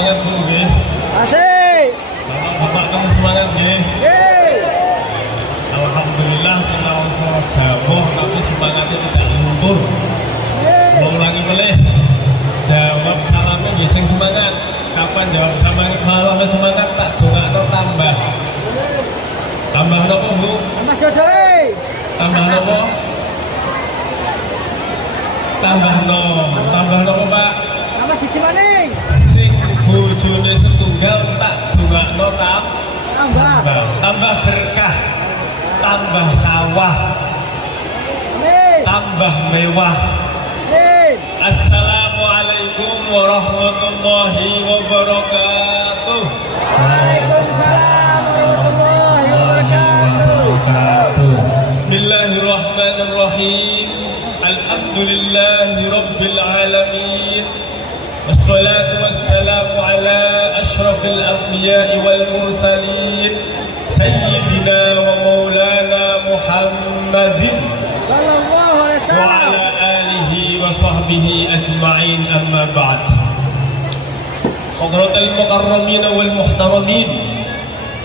semangat Bu nggih. Asik. Bapak kamu semangat nggih. Alhamdulillah kita sholat jamaah tapi semangatnya tidak luntur. Mau ulangi boleh. Jawab salamnya sing semangat. Kapan jawab sama kalau semangat tak dongakno tambah. Tambah nopo Bu? Tambah jodoh. Tambah nopo? Tambah nopo Pak? Tambah siji maning. Sing bojone setunggal tak dongakno Tambah. tambah berkah, tambah sawah, Amin. tambah mewah. Amin. Assalamualaikum warahmatullahi wabarakatuh. Waalaikumsalam warahmatullahi wabarakatuh. Bismillahirrahmanirrahim. Alhamdulillahi rabbil alamin. Wassalatu wassalamu ala ashrafil anbiya'i wal mursalin sayyidina wa maulana Muhammadin Sallallahu alaihi wa wasallam. ala alihi wa sahbihi ajma'in, amma ba'd. Hadratal mukarramin wal muhtaramin,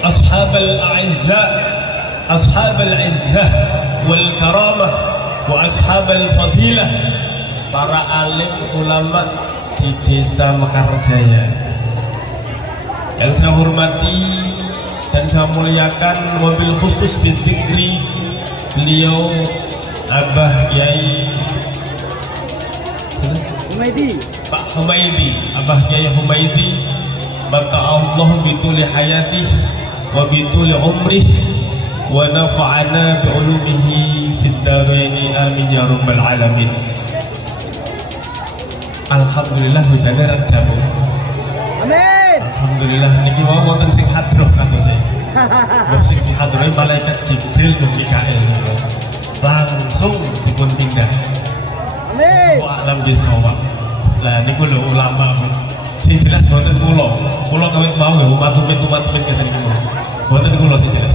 ashabal a'izza, ashabal izzah wal karamah wa ashabal fadilah, para alim ulama di Desa Mekarjaya yang saya hormati dan saya muliakan, mobil khusus bizikri beliau Abah Kiai Humaydi. Pak Humaydi, Abah Kiai Humaydi, maka Allah bituli hayatih wa bituli umrih wa nafa'ana bi'ulumihi fid daraini amin ya rabbal alamin. Alhamdulillah hujannya reda Bu. Amin. Alhamdulillah niki wau wonten sing hadroh katose. Lho sing dihadrohi malaikat Jibril dan Mikail niku. Langsung dipun pindah. Amin. Wa alam bisawab. Lah niku lho ulama Bu. Sing jelas wonten kula. Kula kawit mau ya umat-umat ngeten iki. Wonten kula sing jelas.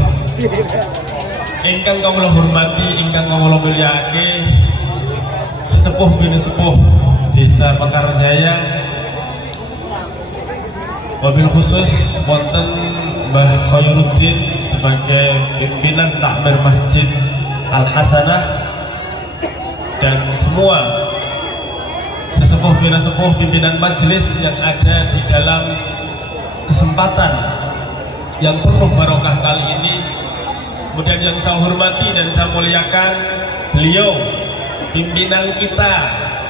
Ingkang kawula hormati, ingkang kawula mulyakake, sesepuh bini sepuh Desa Mekarjaya, wabil khusus wonten Mbah Khairuddin sebagai pimpinan takmir Masjid Al Hasanah, dan semua sesepuh bina sepuh pimpinan majelis yang ada di dalam kesempatan yang penuh barokah kali ini. Kemudian yang saya hormati dan saya muliakan beliau, pimpinan kita,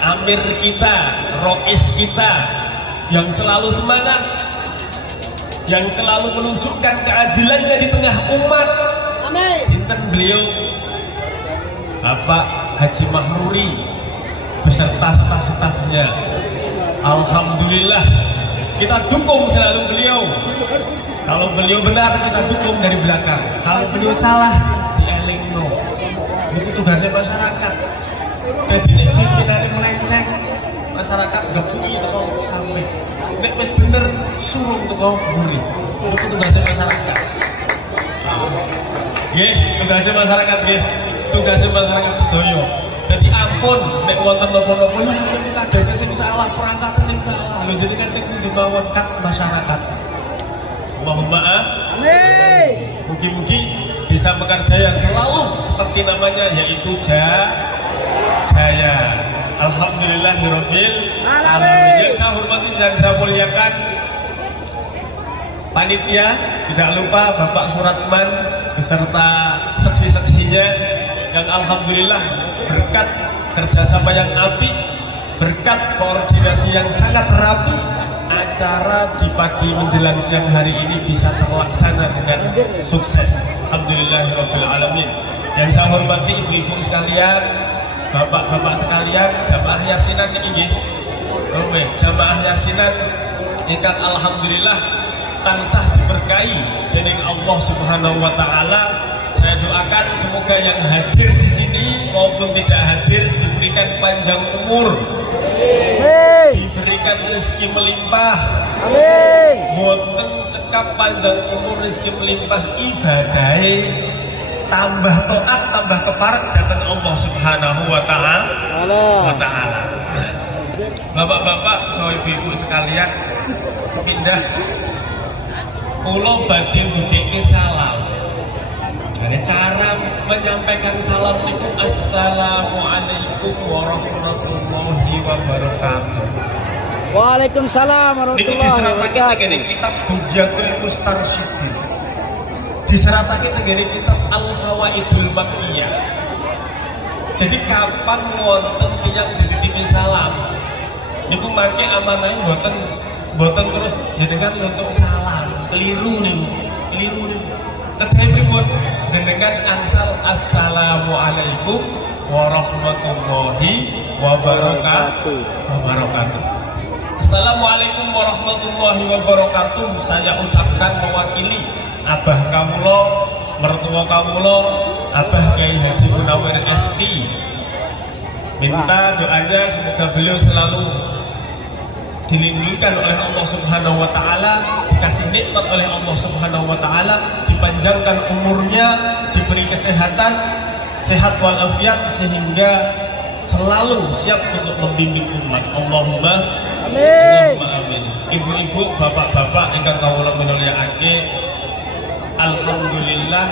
amir kita, rois kita, yang selalu semangat, yang selalu menunjukkan keadilannya di tengah umat. Amin. Sinten beliau? Bapak Haji Mahruri beserta staf-stafnya. Alhamdulillah kita dukung selalu beliau. Kalau beliau benar kita dukung dari belakang. Kalau beliau salah dielingno. Itu tugasnya masyarakat. Jadi ini pimpinannya melenceng, masyarakat gepuki teko sampai. Nek wis bener suruh teko mburi. Itu tugasnya masyarakat. Nggih, tugasnya masyarakat nggih. Tugasnya masyarakat sedaya. Jadi ampun nek wonten napa-napa ya kita desa sing salah, perangkat sing salah. Lho jadi kan niku dimawon kat masyarakat. Allahumma Amin. mugi-mugi Desa Mekarjaya selalu seperti namanya, yaitu Jaya. Alhamdulillahirabbil alamin. Yang saya hormati dan saya muliakan panitia, tidak lupa Bapak Suratman beserta seksi-seksinya yang alhamdulillah berkat kerjasama yang apik, berkat koordinasi yang sangat rapi, acara di pagi menjelang siang hari ini bisa terlaksana dengan sukses. Alhamdulillahirabbil alamin. Yang saya hormati ibu-ibu sekalian, bapak-bapak sekalian, jamaah yasinan ini nggih. Jamaah yasinan ingkang alhamdulillah tansah diberkahi dening Allah Subhanahu wa taala. Saya doakan semoga yang hadir di sini maupun tidak hadir diberikan panjang umur, diberikan rezeki melimpah, Amin. boten cekap panjang umur rezeki melimpah, ibadahnya tambah taat, tambah keparek datang Allah Subhanahu wa taala. Nah, bapak-bapak, ibu-ibu sekalian, Sepindah kula badhe ndhukake salam. Jadi cara menyampaikan salam itu Assalamualaikum warahmatullahi wabarakatuh. Waalaikumsalam Niki warahmatullahi diseratake wabarakatuh. tengene kitab Bughyatul Mustarsyidin. Diseratake tengene kitab Al-Fawaidul Makkiyah. Jadi kapan wonten tiyang dititipi salam niku mangke amanah mboten terus jenengan untuk salam. Keliru niku. Tetapi pripun jenengan angsal Assalamualaikum warahmatullahi wabarakatuh. Assalamualaikum warahmatullahi wabarakatuh. Saya ucapkan mewakili abah kawula, mertua kawula, Abah Kiai Haji Munawir ST. Minta doanya semoga beliau selalu dilindungikan oleh Allah Subhanahu wa taala, dikasih nikmat oleh Allah Subhanahu wa taala, dipanjangkan umurnya, diberi kesehatan, sehat walafiat sehingga selalu siap untuk membimbing umat. Allahumma Amin. amin. Ibu-ibu, bapak-bapak ingkang kawula mulyakake, alhamdulillah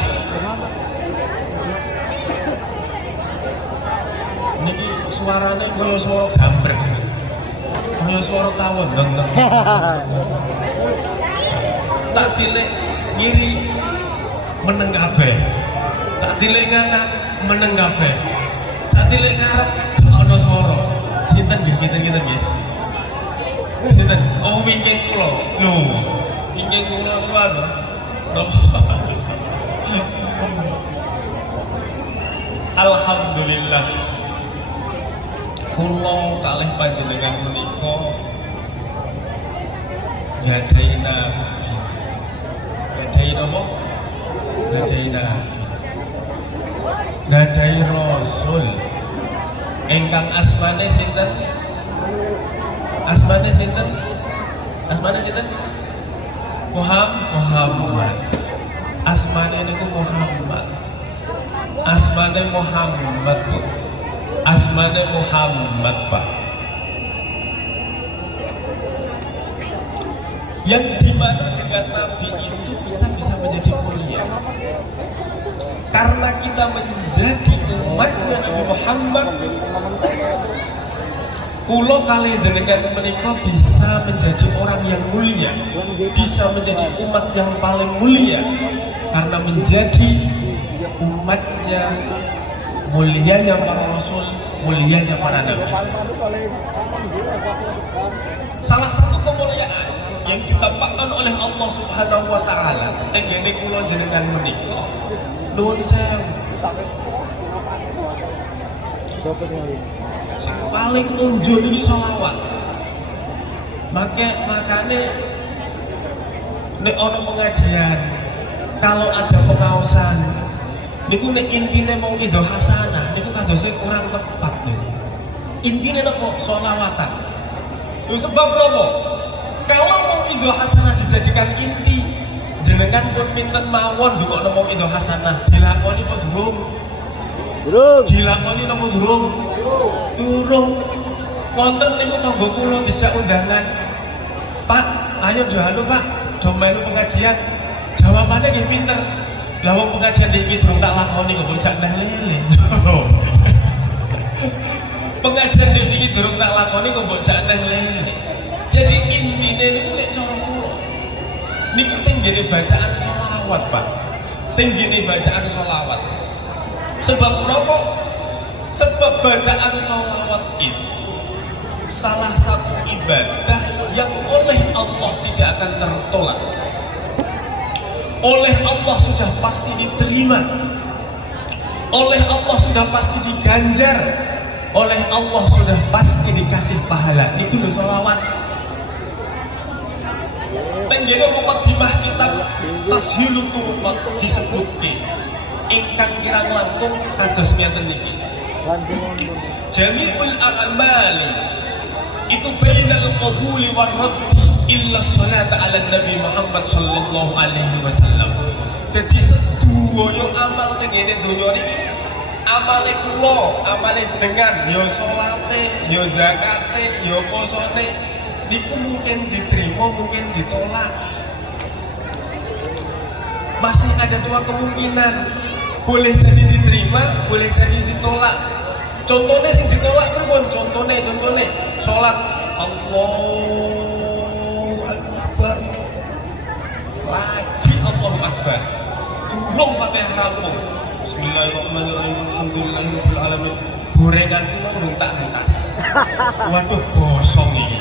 niki suarane kaya suara gambreng. Kaya suara tawon dong. Tak tilik ngiri meneng kabeh. Tak tilik nganan meneng kabeh. Tak tilik ngarep gak ono swara. Sinten nggih kinten nggih. Sinten? Oh wingking kula. Lho, wingking kula kuwi. Alhamdulillah. Kula kalih panjenengan menika gadhahi nabi. Gadhahi napa? Gadhahi nabi. Gadhahi rasul. Ingkang asmane sinten? Asmane sinten? Asmane sinten? Muhammad. Asmane niku Muhammad. Asmane Muhammad. Asmane Muhammad, Pak. Yang dimana dengan Nabi itu kita bisa menjadi mulia. Karena kita menjadi umatnya Nabi Muhammad, kulo kali jenengan menika bisa menjadi orang yang mulia, bisa menjadi umat yang paling mulia, karena menjadi umatnya mulianya para rasul, mulianya para nabi. Salah satu kemuliaan yang ditampakkan oleh Allah Subhanahu wa taala tenggene kula jenengan menika nuwun sewu. Paling unjul ini sholawat. Makanya nek ono pengajian, kalau ada pengaosan, niku nek intine mau ido hasanah, niku kadose kurang tepat nih. Intine napa? Sholawatan. Lho sebab napa? Kalau mau ido hasanah dijadikan inti, jenengan pun minten mawon ndongakno mau ido hasanah, dilakoni apa durung? Durung. Dilakoni napa durung? Durung. Wonten niku tangga kula dijak undangan. Pak, ayo doa Pak, do melu pengajian. Jawabannya nggih pinter. Lah wong pengajian iki durung tak lakoni kok jak neh lele. Pengajian iki durung tak lakoni kok mbok jak neh lele. Jadi intine niku nek cara kula niku tenggene bacaan sholawat, Pak. Tenggene bacaan sholawat. Sebab menapa? Sebab bacaan sholawat itu salah satu ibadah yang oleh Allah tidak akan tertolak. Oleh Allah sudah pasti diterima. Oleh Allah sudah pasti diganjar. Oleh Allah sudah pasti dikasih pahala. Itu lho sholawat. Tenggene muqaddimah kitab Tashilul Turuqat disebutke ingkang kirang langkung kados ngeten niki. Jami'ul a'mali itu bainal qabuli war raddi illa sholata ala Nabi Muhammad sallallahu alaihi wasallam. Dadi sedaya amal tengene donya niki, amale kula, amale dengan ya salate, ya zakate, ya posone niku mungkin diterima diterima mungkin ditolak. Masih ada dua kemungkinan, boleh jadi diterima, boleh jadi ditolak. Contohnya sing ditolak pripun? Contohnya sholat Allahu Akbar, lagi Allahu Akbar, durung Fatihah rampung, Bismillahirrahmanirrahim, Alhamdulillahirabbil alamin, gorenganku mau nuntak nuntas. Waduh gosong ini.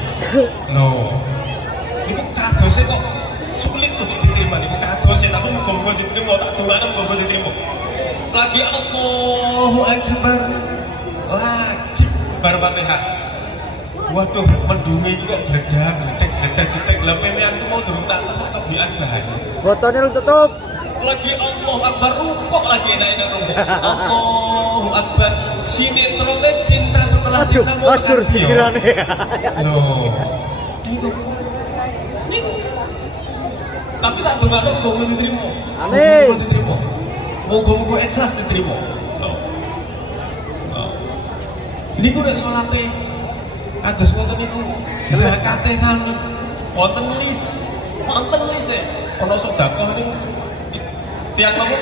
Loh, ini kadosnya kok sulit untuk diterima nih, kadosnya tapi muga-muga diterima, tak doakan muga-muga diterima. Lagi Allahu Akbar, lagi bar Fatihah. Waduh, mendungi kok gledak, lah pemeanku mau durung tak tas atau bian bahan. Botolnya lu tutup. Lagi Allahu Akbar, rukuk lagi enak-enak rukuk. Allahu Akbar, sinetronnya cinta setelah cinta mau Hancur pikirannya. Loh, niku. Tapi tak dongakno muga diterima. Amin. Muga diterima. Muga ikhlas diterima. Niku nek salate kados ngoten niku zakate sami. Wonten list e. Ana sedekah niku. Tiang nopo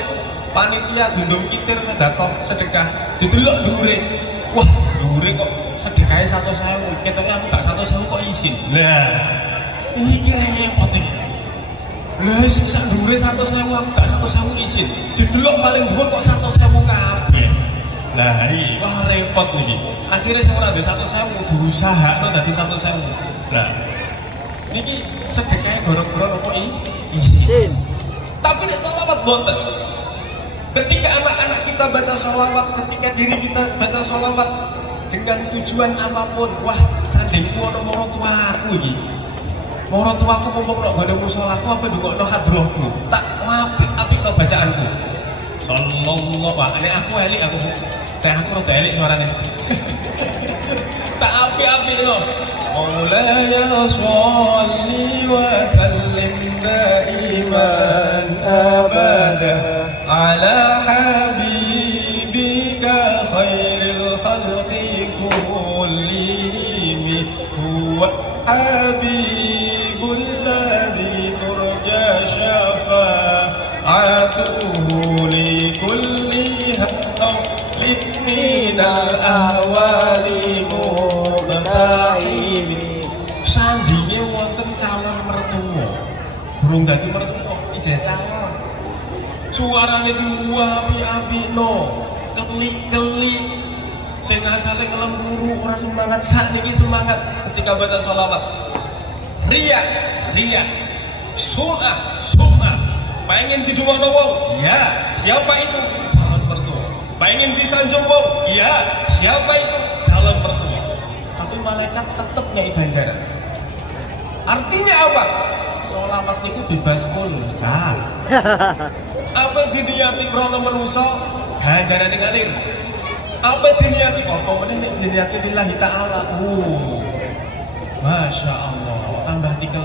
panitia dundum kitir sedekah. Didelok dhuwure. Wah, dhuwure kok sedekahe 100.000. Ketoke aku gak 100.000 kok izin. Lah, iki repot iki. Lah sing sak dhuwure 100.000 aku gak 100.000 izin. Didelok paling dhuwur kok 100.000 kabeh. Lah iki wah repot niki. Akhire sing ora ndek 100.000 diusahakno dadi 100.000. Lah niki sedekahe goro-goro nopo izin. Tapi nek sholawat boten. Ketika anak-anak kita baca sholawat, ketika diri kita baca sholawat dengan tujuan apapun, wah sandingku ono moro tuaku iki. Moro tuaku mumpung nek ngene musolaku apa ndukokno hadrohku. Tak apik to bacaanku. Sallallahu alaihi aku elik aku. Teh aku rada elik suarane. Tak apik lho. Maulaya sholli wa sallim daiman abada ala habibika khairil khalqi kullihim huwa habibul ladzi turja syafa'atuhu li kulli hawlin minal ahwali sandinge wonten calon mertua. Burung dadi mertua, ijazah calon. Suarane diapi-apino, kelik-kelik. Sing asale kelemburu ora semangat, sakniki semangat ketika baca sholawat. Riya. Sunnah. Pengen didongakno wong? Ya, siapa itu? Calon mertua. Pengen disanjung wong? Ya, siapa itu? Calon mertua. Tapi malaikat tetep nyai ganjaran. Artinya apa? Sholawat itu bebas pulsa. Apa diniati krono manusa ganjaran ngalir. Apa diniati apa meneh nek diniati lillahi ta'ala. Masya Allah, tambah tikel.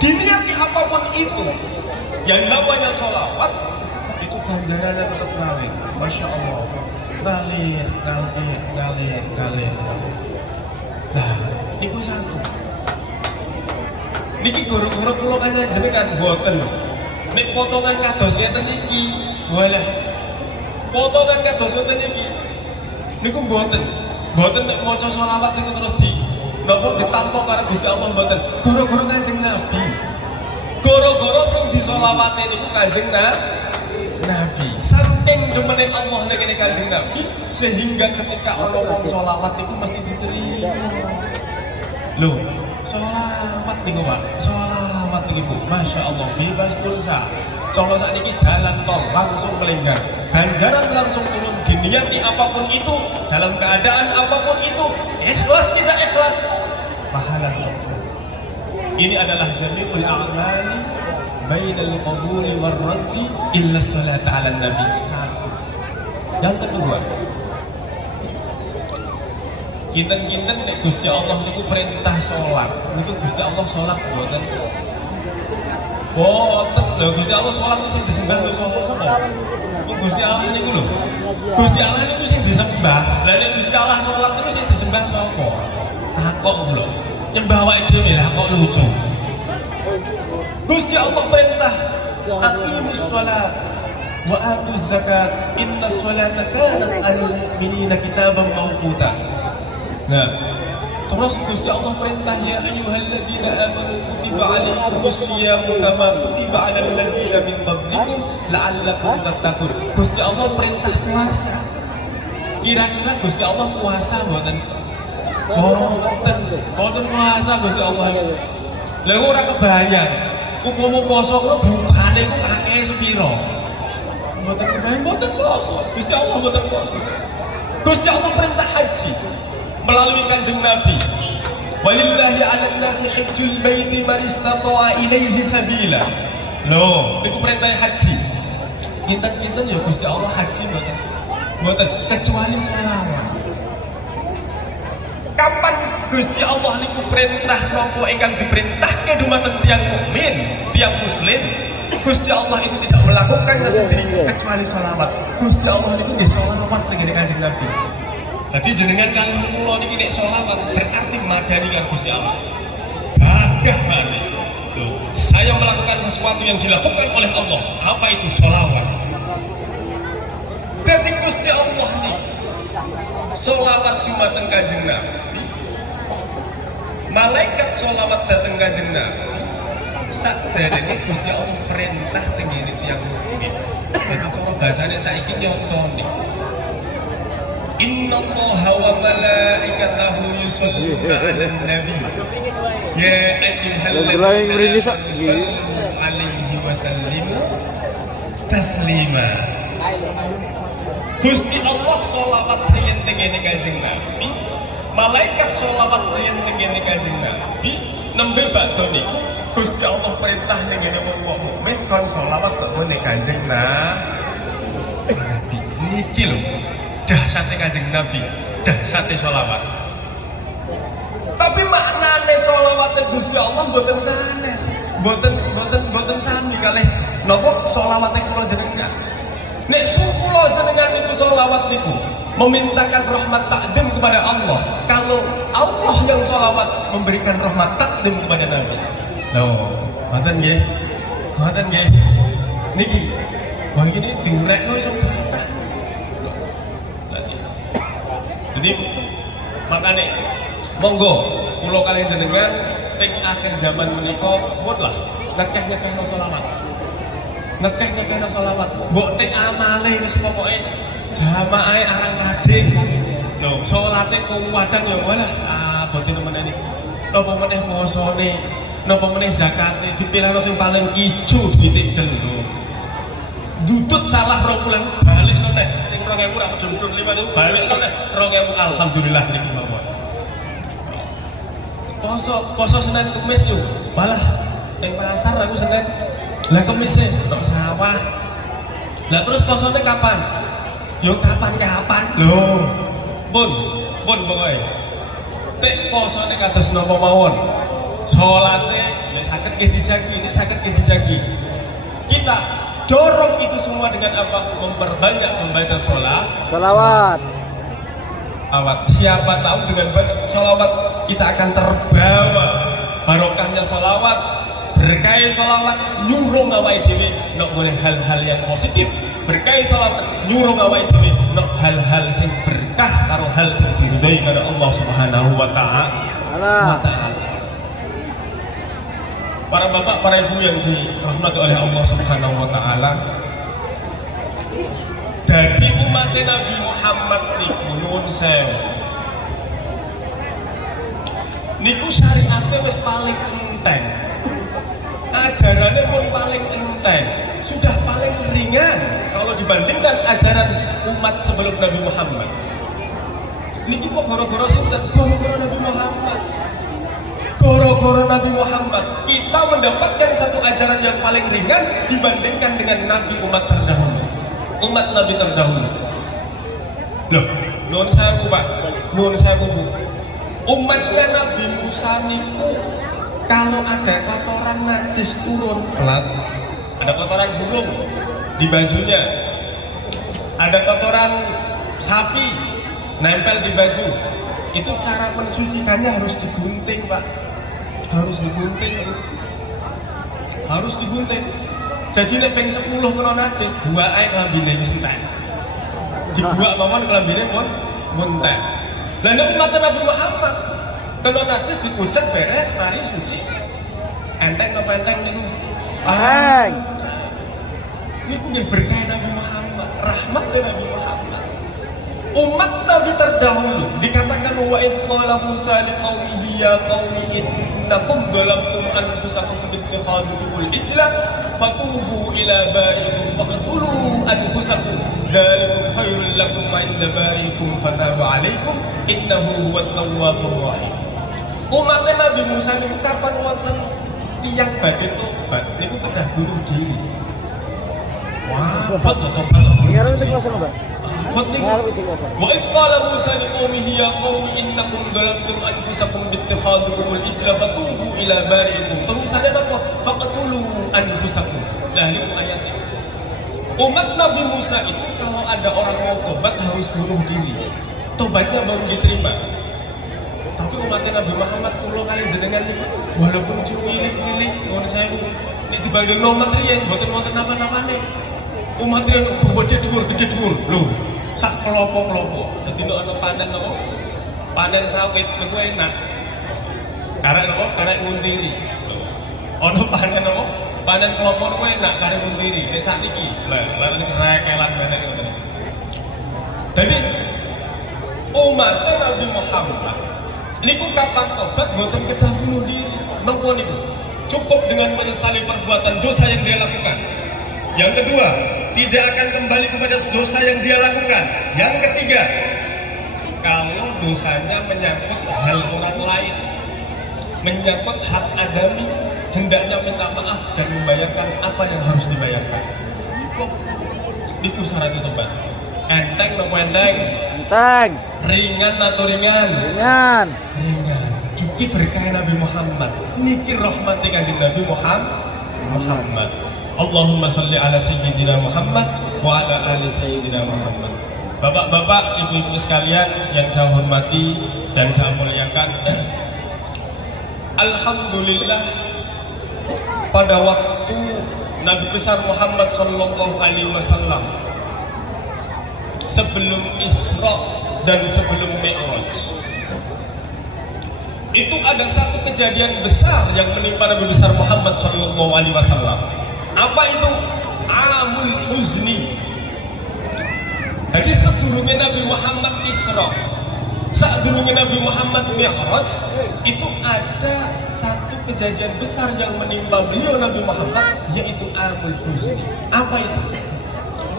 Diniati apapun itu yang namanya sholawat itu ganjarannya tetap ngalir. Masya Allah. Ngalir. Nah, niku satu. Niki guru-guru kula kanjeng jenengan boten. Nek potongan kados ngeten iki, walah. Potongan kados ngeten iki. Niku boten. Boten nek maca sholawat niku terus napa ditampung karo Gusti Allah boten. Guru-guru Kanjeng Nabi. Guru-guru sing disolawate niku Kanjeng Nabi. Saking demenin Allah nek Kanjeng Nabi sehingga ketika ana wong sholawat niku mesti diterima. Loh, sholawat niku Pak, sholawat niku Masya Allah bebas pulsa. Contoh saat ini jalan tol langsung melenggang, ganjaran langsung turun. Diniati apapun itu, dalam keadaan apapun itu, ikhlas tidak ikhlas, pahala turun. Ini adalah jami'ul a'mali bainal qabuli war raddi illa sholata 'ala nabi. Satu. Yang kedua, kinten-kinten nek Gusti Allah niku perintah sholat. Niku Gusti Allah sholat boten. Boten lho Gusti Allah sholat itu sing disembah lho sapa? Gusti Allah niku lho. Gusti Allah niku sing disembah. Lah nek Gusti Allah sholat niku sing disembah sapa? Takok lho. Nyembah awake dhewe lah kok lucu. Gusti Allah perintah, aqimus shalat wa atuz zakat, innas sholata kanat 'alal mu'minina kitaban mawquta. Nah, terus Gusti Allah perintah, ya ayyuhalladzina amanu kutiba 'alaikumus shiyamu kama kutiba 'alal ladzina min qablikum la'allakum tattaqun. Gusti Allah perintah puasa. Kira-kira Gusti Allah puasa mboten? Mboten puasa Gusti Allah. Lha ora kebayang. Umpama poso kuwi bukane ku akeh sepiro? Mboten kebayang, mboten poso. Gusti Allah mboten poso. Gusti Allah perintah haji melalui Kanjeng Nabi. Walillahi 'alan nasi hajjul baiti man istata'a ilaihi sabila. Loh, niku perintah haji. Kinten-kinten ya Gusti Allah haji mboten kecuali selawat. Kapan Gusti Allah niku perintah napa ingkang diperintahke dumateng tiyang mukmin, tiyang muslim? Gusti Allah itu tidak melakukannya sendiri kecuali selawat. Gusti Allah niku nggih selawat teng Kanjeng Nabi. Jadi jenengan kalian kula niki nek selawat berarti madani karo Gusti Allah. Bagah banget. Tuh, saya melakukan sesuatu yang dilakukan oleh Allah. Apa itu selawat? Jadi Gusti Allah nih selawat dumateng Kanjeng Nabi. Malaikat selawat dateng Kanjeng Nabi. Sakderenge Gusti Allah perintah teng ngene tiyang mukmin. Jadi cara bahasane saiki nyontoni. Inna Allaha wa malaikatahu yusholluna 'alan nabi. Ya ayyuhalladzina sallu 'alaihi wa sallimu taslima. Gusti Allah sholawat riyen tengene Kanjeng Nabi. Malaikat sholawat riyen tengene Kanjeng Nabi. Nembe bakdo niku Gusti Allah perintah tengene wong mukmin kon sholawat kok ngene Kanjeng Nabi. Niki lho dahsyate Kanjeng Nabi, dahsyate sholawat. Tapi maknane sholawate Gusti Allah mboten sanes, mboten sami kalih napa sholawate kula jenengan. Nek kula jenengan niku sholawat niku memintakan rahmat takdim kepada Allah. Kalau Allah yang sholawat memberikan rahmat takdim kepada Nabi. Loh, ngoten nggih. Ngoten nggih. Niki, wah ini diurekno iso patah. Jadi makanya monggo kula kalian jenengan teng akhir zaman menika pun lah ngekeh-ngekehno selawat. Ngekeh-ngekehno selawat. Mbok teng amale wis pokoke jamaahe arang kadhe. Lho, salate kuwadang ya walah abote nemene niku. Napa meneh posone, napa meneh zakate dipilihno sing paling ijo duwite delo. Dudut salah 20.000 balik to nek sing 2000 ra jumsun 5 niku balik to nek 2000 alhamdulillah niki mawon. Poso Senin Kamis yo malah ning pasar aku Senin. Lah Kamis e tok sawah. Lah terus posone kapan? Yo kapan-kapan. Lho. Pun pokoke. Tek posone kados napa mawon. Salate nek saged nggih dijagi, nek saged nggih dijagi. Kita dorong itu semua dengan apa? Memperbanyak membaca sholawat. Siapa tahu dengan baca sholawat kita akan terbawa barokahnya sholawat, berkah sholawat nyurung awake dhewe nek boleh hal-hal yang positif, berkah sholawat nyurung awake dhewe nek hal-hal sing berkah karo hal sing diridhoi karo Allah Subhanahu wa taala. Para bapak, para ibu yang dirahmati oleh Allah Subhanahu wa taala. Dadi umat Nabi Muhammad niku nuwun sewu. Niku syariate wis paling enteng. Ajarannya pun paling enteng. Sudah paling ringan kalau dibandingkan ajaran umat sebelum Nabi Muhammad. Niki kok gara-gara sinten? Gara-gara Nabi Muhammad. Gara-gara Nabi Muhammad kita mendapatkan satu ajaran yang paling ringan dibandingkan dengan Nabi umat terdahulu, umat Nabi terdahulu. Loh, nuwun sewu Pak, nuwun sewu Bu. Umatnya Nabi Musa niku kalau ada kotoran najis turun pelat, ada kotoran burung di bajunya, ada kotoran sapi nempel di baju, itu cara mensucikannya harus digunting Pak. Harus digunting. harus digunting. Jadi nek ping 10 kena najis, dua ae kelambine wis entek. Dibuak mawon kelambine pun entek. Lah nek umat Nabi Muhammad kena najis dikucek beres mari suci. Enteng apa enteng niku? Enteng. Niku nggih berkah Nabi Muhammad, rahmat dari Nabi Muhammad. Umat Nabi terdahulu dikatakan wa in qala Musa liqaumihi ya qaumi innakum zalamtum anfusakum bittikhadhikumul ijla fatubu ila bari'ikum faqtulu anfusakum dzalikum khairul lakum 'inda bari'ikum fataba 'alaikum innahu huwat tawwabur rahim. Umat Nabi Musa niku kapan wonten tiyang badhe tobat niku kedah bunuh diri. Wah, tobat. Ngarep itu kosong, Mbak. Ngarep itu kosong. Wa idh qala Musa liqaumihi ya qaumi innakum zalamtum anfusakum bittikhadhikumul ijla fatubu ila bari'ikum. Tulisannya apa? Faqtulu anfusakum. Nah, ini ayatnya. Umat Nabi Musa itu kalau ada orang mau tobat harus bunuh diri. Tobatnya baru diterima. Tapi umat Nabi Muhammad kula kali jenengan niku walaupun cilik-cilik nuwun sewu nek dibanding umat riyen mboten wonten napa-napane. Umat riyen gede dhuwur lho. Sak kelopo-kelopo. Dadi nek ana panen apa? Panen sawit niku enak. Karek apa? Karek nguntiri. Ana panen apa? Panen kelopo niku enak karek nguntiri. Nek sakniki lha niku rekelan banget ngoten. Dadi umat Nabi Muhammad niku kapan tobat boten kedah bunuh diri. Napa niku? Cukup dengan menyesali perbuatan dosa yang dia lakukan. Yang kedua, tidak akan kembali kepada dosa yang dia lakukan. Yang ketiga, kalau dosanya menyangkut hal orang lain, menyangkut hak adami, hendaknya minta maaf dan membayarkan apa yang harus dibayarkan. Cukup. Niku syarat tobat. Enteng napa enteng? Enteng. Ringan atau ringan? Ringan. Ringan. Iki berkah Nabi Muhammad. Niki rahmati kanjeng Nabi Muhammad. Allahumma sholli ala sayyidina Muhammad wa ala ali sayyidina Muhammad. Bapak-bapak, ibu-ibu sekalian yang saya hormati dan saya muliakan. Alhamdulillah pada waktu Nabi besar Muhammad sallallahu alaihi wasallam sebelum Isra dan sebelum Mi'raj itu ada satu kejadian besar yang menimpa Nabi besar Muhammad sallallahu alaihi wasallam. Apa itu? Amul Huzni. Jadi sedurunge Nabi Muhammad Isra, sedurunge Nabi Muhammad Mi'raj itu ada satu kejadian besar yang menimpa beliau Nabi Muhammad, yaitu Amul Huzni. Apa itu?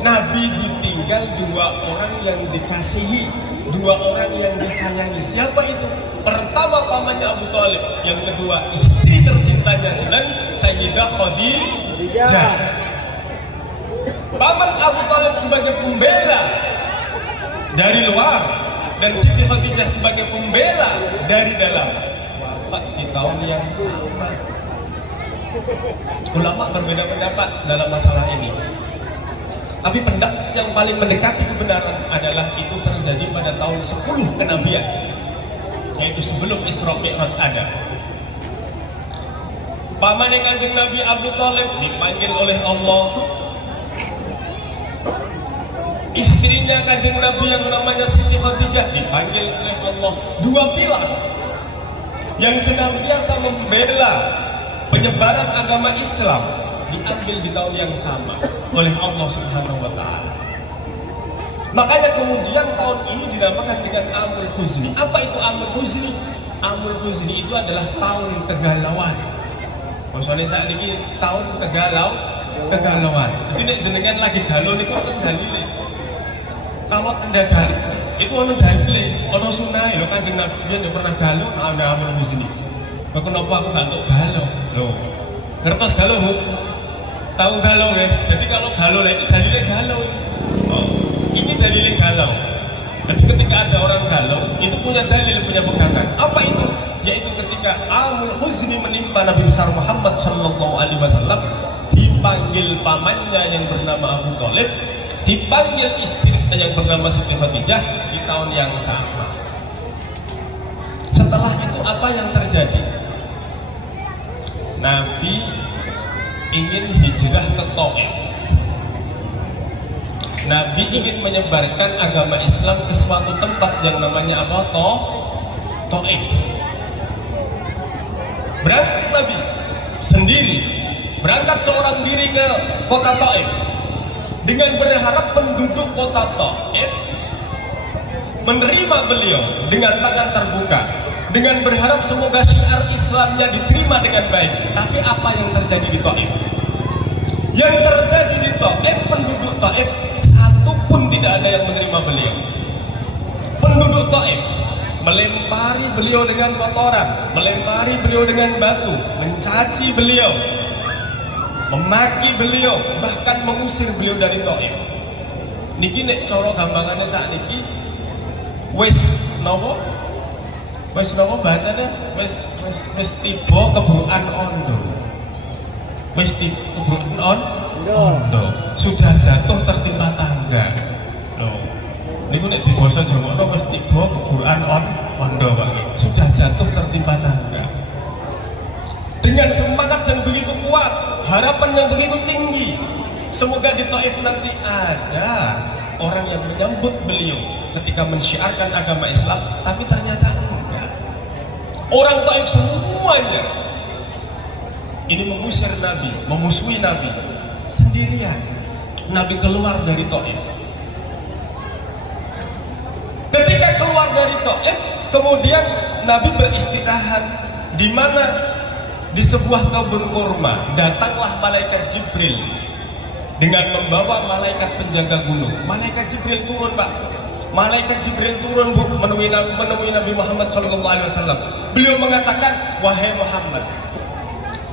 Nabi ditinggal dua orang yang dikasihi, dua orang yang disayangi. Siapa itu? Pertama pamannya Abu Thalib, yang kedua istri tercintanya Sayyidah Khadijah. Paman Abu Thalib sebagai pembela dari luar dan Siti Khadijah sebagai pembela dari dalam. Bapak di tahun yang sama. Ulama berbeda pendapat dalam masalah ini. Tapi pendapat yang paling mendekati kebenaran adalah itu terjadi pada tahun 10 kenabian, yaitu sebelum Isra Mi'raj ada. Paman yang kanjeng Nabi Abu Thalib dipanggil oleh Allah. Istrinya kanjeng Nabi yang namanya Siti Khadijah dipanggil oleh Allah. Dua pilar yang senantiasa membela penyebaran agama Islam diambil di tahun yang sama oleh Allah Subhanahu wa Ta'ala. Makanya kemudian tahun ini dinamakan dengan Amul Huzni. Apa itu Amul Huzni? Amul Huzni itu adalah tahun kegalauan. Maksudnya saat ini tahun kegalauan. Jadi nek jenengan lagi galau niku kan dalile. Kalau Anda galau itu ono dalile, ono sunai lho Kanjeng Nabi yang pernah galau ada Amul Huzni. Kok kenapa aku gak entuk galau? Loh. Ngertos galau, Bu? Tahu galau ya? Jadi kalau galau itu dalilnya galau. Oh, ini dalilnya galau. Jadi ketika ada orang galau, itu punya dalil, punya pegangan. Apa itu? Yaitu ketika Amul Huzni menimpa Nabi besar Muhammad sallallahu alaihi wasallam, dipanggil pamannya yang bernama Abu Thalib, dipanggil istrinya yang bernama Siti Khadijah di tahun yang sama. Setelah itu apa yang terjadi? Nabi ingin hijrah ke Taif. Nabi ingin menyebarkan agama Islam ke suatu tempat yang namanya apa? Taif. Berangkat Nabi sendiri, berangkat seorang diri ke kota Taif dengan berharap penduduk kota Taif menerima beliau dengan tangan terbuka, dengan berharap semoga syiar Islamnya diterima dengan baik. Tapi apa yang terjadi di Taif? Yang terjadi di Taif, penduduk Taif satu pun tidak ada yang menerima beliau. Penduduk Taif melempari beliau dengan kotoran, melempari beliau dengan batu, mencaci beliau, memaki beliau, bahkan mengusir beliau dari Taif. Niki nek cara gampangannya saat niki wis nopo bahasanya wis tiba kebrukan ondo, wis tiba kebrukan ondo, sudah jatuh tertimpa tangga. Loh, niku nek di basa Jawa wis tiba kebrukan ondo, Pak. Sudah jatuh tertimpa tangga. Dengan semangat yang begitu kuat, harapan yang begitu tinggi, semoga di Taif nanti ada orang yang menyambut beliau ketika mensyiarkan agama Islam, tapi ternyata enggak. Orang Taif semuanya ini mengusir Nabi, memusuhi Nabi sendirian. Nabi keluar dari Taif. Ketika keluar dari Taif, kemudian Nabi beristirahat di mana? Di sebuah kebun kurma. Datanglah malaikat Jibril dengan membawa malaikat penjaga gunung. Malaikat Jibril turun, Pak. Malaikat Jibril turun, Bu, menemui Nabi Muhammad SAW. Beliau mengatakan, wahai Muhammad,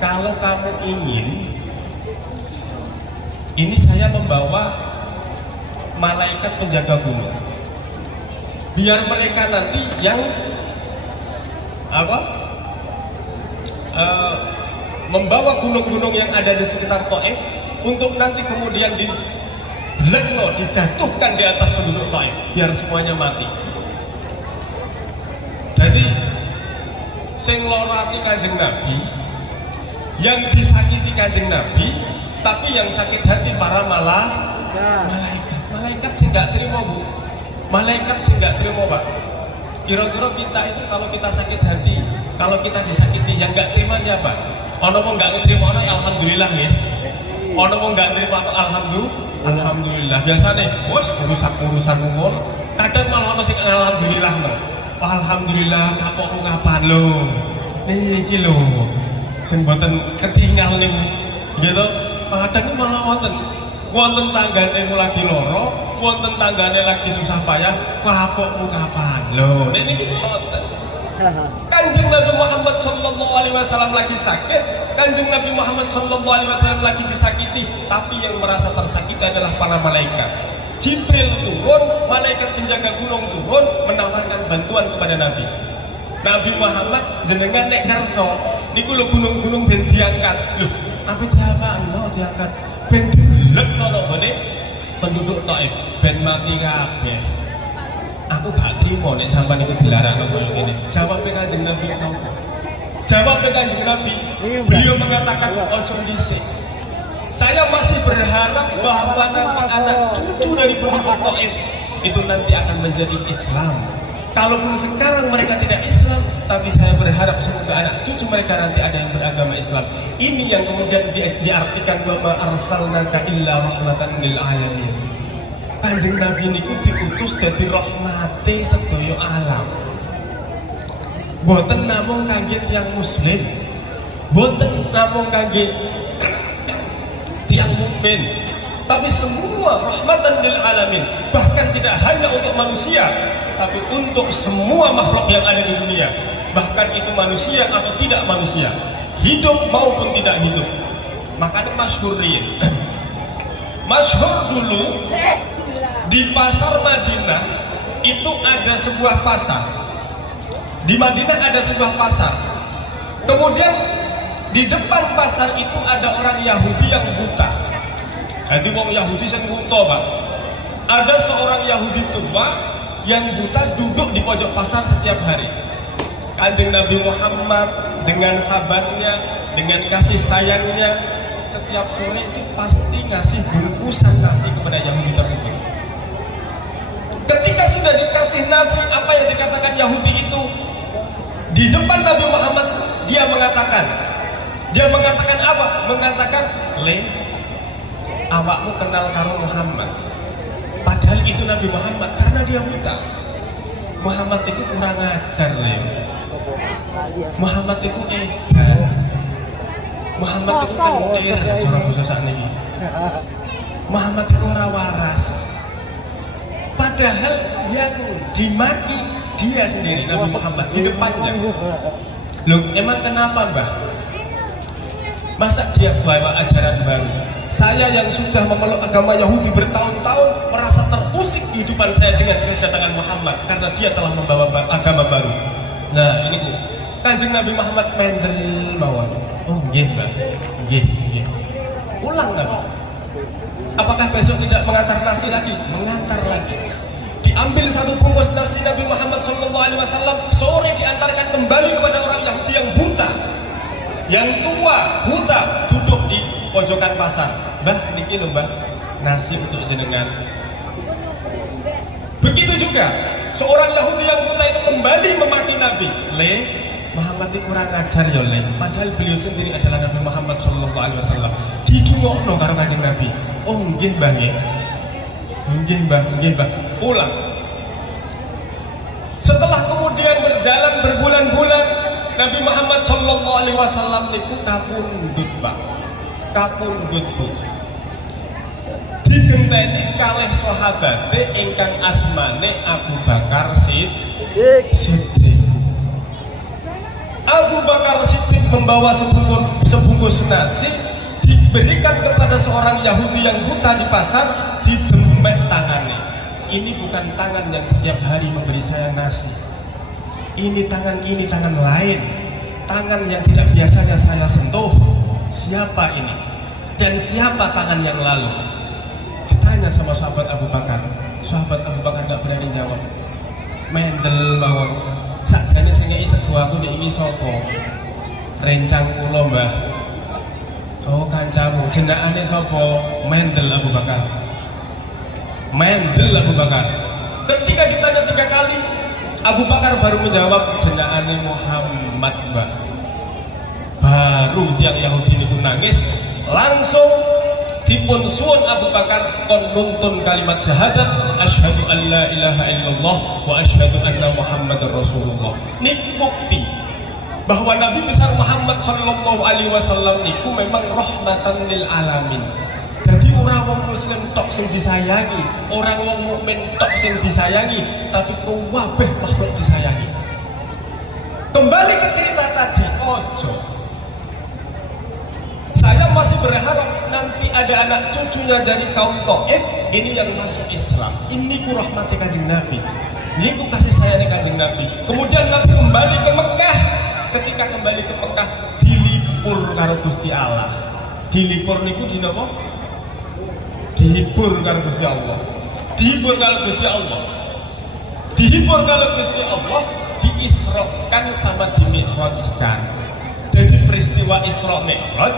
kalau kamu ingin, ini saya membawa malaikat penjaga gunung. Biar mereka nanti yang membawa gunung-gunung yang ada di sekitar Taif untuk nanti kemudian dijatuhkan di atas penduduk Taif biar semuanya mati. Jadi sing lorati Kanjeng Nabi, yang disakiti Kanjeng Nabi, tapi yang sakit hati para malaikat sih nggak terima, Bu. Malaikat sih nggak terima, Pak. Kira-kira kita itu kalau kita sakit hati, kalau kita disakiti, yang nggak terima siapa? Ono mau nggak terima, ono alhamdulillah ya. Ono mau nggak terima, alhamdulillah. Biasanya, bos urusan umur, kadang malah ono sing alhamdulillah, no. Alhamdulillah, kapokku ngapan lo? Niki lo, sing boten ketinggal nih, gitu. Kadang malah wonten tanggane lagi loro, wonten tanggane lagi susah payah, kapokku ngapan lo? Niki wonten. Kanjeng Nabi Muhammad SAW lagi sakit, Kanjeng Nabi Muhammad SAW lagi disakiti, tapi yang merasa tersakiti adalah para malaikat. Jibril turun, malaikat penjaga gunung turun, menawarkan bantuan kepada Nabi. Nabi Muhammad jenengan nek kerso, niku lho gunung-gunung ben diangkat. Lho, apa diangkat? Ben dilekno nggone penduduk Taif, ben mati kabeh. Aku gak terima nek sampean niku dilarang kaya ngene. Jawab Kanjeng Nabi apa? Jawab Kanjeng Nabi. Beliau mengatakan ojo dhisik. Saya masih berharap bahwa nanti anak cucu dari penduduk Taif itu nanti akan menjadi Islam. Kalaupun sekarang mereka tidak Islam, tapi saya berharap semoga anak cucu mereka nanti ada yang beragama Islam. Ini yang kemudian diartikan bahwa arsalnaka illa rahmatan lil alamin. Kanjeng Nabi niku diutus dadi rahmate sedaya alam. Boten namung kangge tiyang muslim, boten namung kangge tiyang mukmin, tapi semua rahmatan lil alamin. Bahkan tidak hanya untuk manusia, tapi untuk semua makhluk yang ada di dunia. Bahkan itu manusia atau tidak manusia, hidup maupun tidak hidup. Makanya masyhur masyhur dulu di pasar Madinah itu ada sebuah pasar. Di Madinah ada sebuah pasar. Kemudian di depan pasar itu ada orang Yahudi yang buta. Jadi wong Yahudi sing buta, Pak. Ada seorang Yahudi tua yang buta duduk di pojok pasar setiap hari. Kanjeng Nabi Muhammad dengan sabarnya, dengan kasih sayangnya, setiap sore itu pasti ngasih bungkusan nasi kepada Yahudi tersebut. Ketika sudah dikasih nasi, apa yang dikatakan Yahudi itu di depan Nabi Muhammad, dia mengatakan apa? Mengatakan, "Le, awakmu kenal karo Muhammad." Padahal itu Nabi Muhammad, karena dia buta. Muhammad itu kurang ajar, Le. Muhammad itu edan. Muhammad itu kentir, cara bahasa sakniki. Muhammad itu ora waras. Padahal yang dimaki dia sendiri, Nabi Muhammad, di depannya. Loh, emang kenapa, Mbak? Masa dia bawa ajaran baru? Saya yang sudah memeluk agama Yahudi bertahun-tahun merasa terusik kehidupan saya dengan kedatangan Muhammad karena dia telah membawa agama baru. Nah, ini Kanjeng Nabi Muhammad mendel mawon. Oh, nggih, Mbak. Nggih. Ulang Nabi. Apakah besok tidak mengantar nasi lagi? Mengantar lagi. Diambil satu bungkus nasi Nabi Muhammad SAW, sore diantarkan kembali kepada orang Yahudi yang buta, yang tua, buta, duduk di pojokan pasar. Mbah, niki lho Mbah, nasi untuk jenengan. Begitu juga seorang Yahudi yang buta itu kembali memaki Nabi. Le, Muhammad itu kurang ajar ya Le. Padahal beliau sendiri adalah Nabi Muhammad SAW. Didungokno karo Kanjeng Nabi. Oh nggih Mbah nggih. Nggih Mbah. Pulang. Setelah kemudian berjalan berbulan-bulan, Nabi Muhammad SAW itu kapundhut, Pak. Kapundhut, Bu. Digenteni kalih sahabate ingkang asmane Abu Bakar Siddiq. Abu Bakar Siddiq membawa sebungkus nasi, diberikan kepada seorang Yahudi yang buta di pasar, didemek tangannya. Ini bukan tangan yang setiap hari memberi saya nasi. Ini tangan lain. Tangan yang tidak biasanya saya sentuh. Siapa ini? Dan siapa tangan yang lalu? Ditanya sama sahabat Abu Bakar. Sahabat Abu Bakar tidak berani jawab. Mendel mawon. Sakjane sing ngeki sego aku nek iki sapa? Rencang kula, Mbah. Oh, kancamu. Jenengane sapa? Mendel Abu Bakar. Mendel Abu Bakar. Ketika ditanya 3 kali, Abu Bakar baru menjawab, jenengane Muhammad, Mbak. Baru tiang Yahudi ini pun nangis, langsung dipun suwun Abu Bakar kon nuntun kalimat syahadat, asyhadu an la ilaha illallah wa asyhadu anna Muhammadar Rasulullah. Ini bukti bahwa Nabi besar Muhammad sallallahu alaihi wasallam niku memang rahmatan lil alamin. Jadi orang wong muslim tok sing disayangi, orang wong mukmin tok sing disayangi, tapi kabeh makhluk disayangi. Kembali ke cerita tadi, ojo. Saya masih berharap nanti ada anak cucunya dari kaum Taif ini yang masuk Islam. Ini ku rahmati Kanjeng Nabi. Ini ku kasih sayangnya Kanjeng Nabi. Kemudian Nabi kembali ke Mekah. Ketika kembali ke Mekah, dilipur karo Gusti Allah. Dilipur niku di napa? Dihibur karo Gusti Allah. Dihibur karo Gusti Allah. Dihibur karo Gusti Allah, diisrokan sama dimi'rajkan. Jadi peristiwa Isra Mi'raj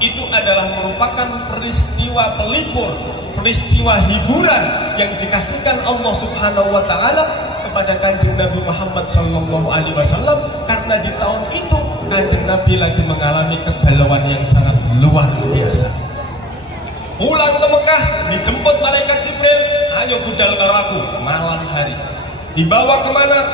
itu adalah merupakan peristiwa pelipur, peristiwa hiburan yang dikasihkan Allah Subhanahu wa taala kepada Kanjeng Nabi Muhammad sallallahu alaihi wasallam, karena di tahun itu Kanjeng Nabi lagi mengalami kegalauan yang sangat luar biasa. Pulang ke Mekah, dijemput malaikat Jibril, ayo budal karo aku, malam hari. Dibawa kemana?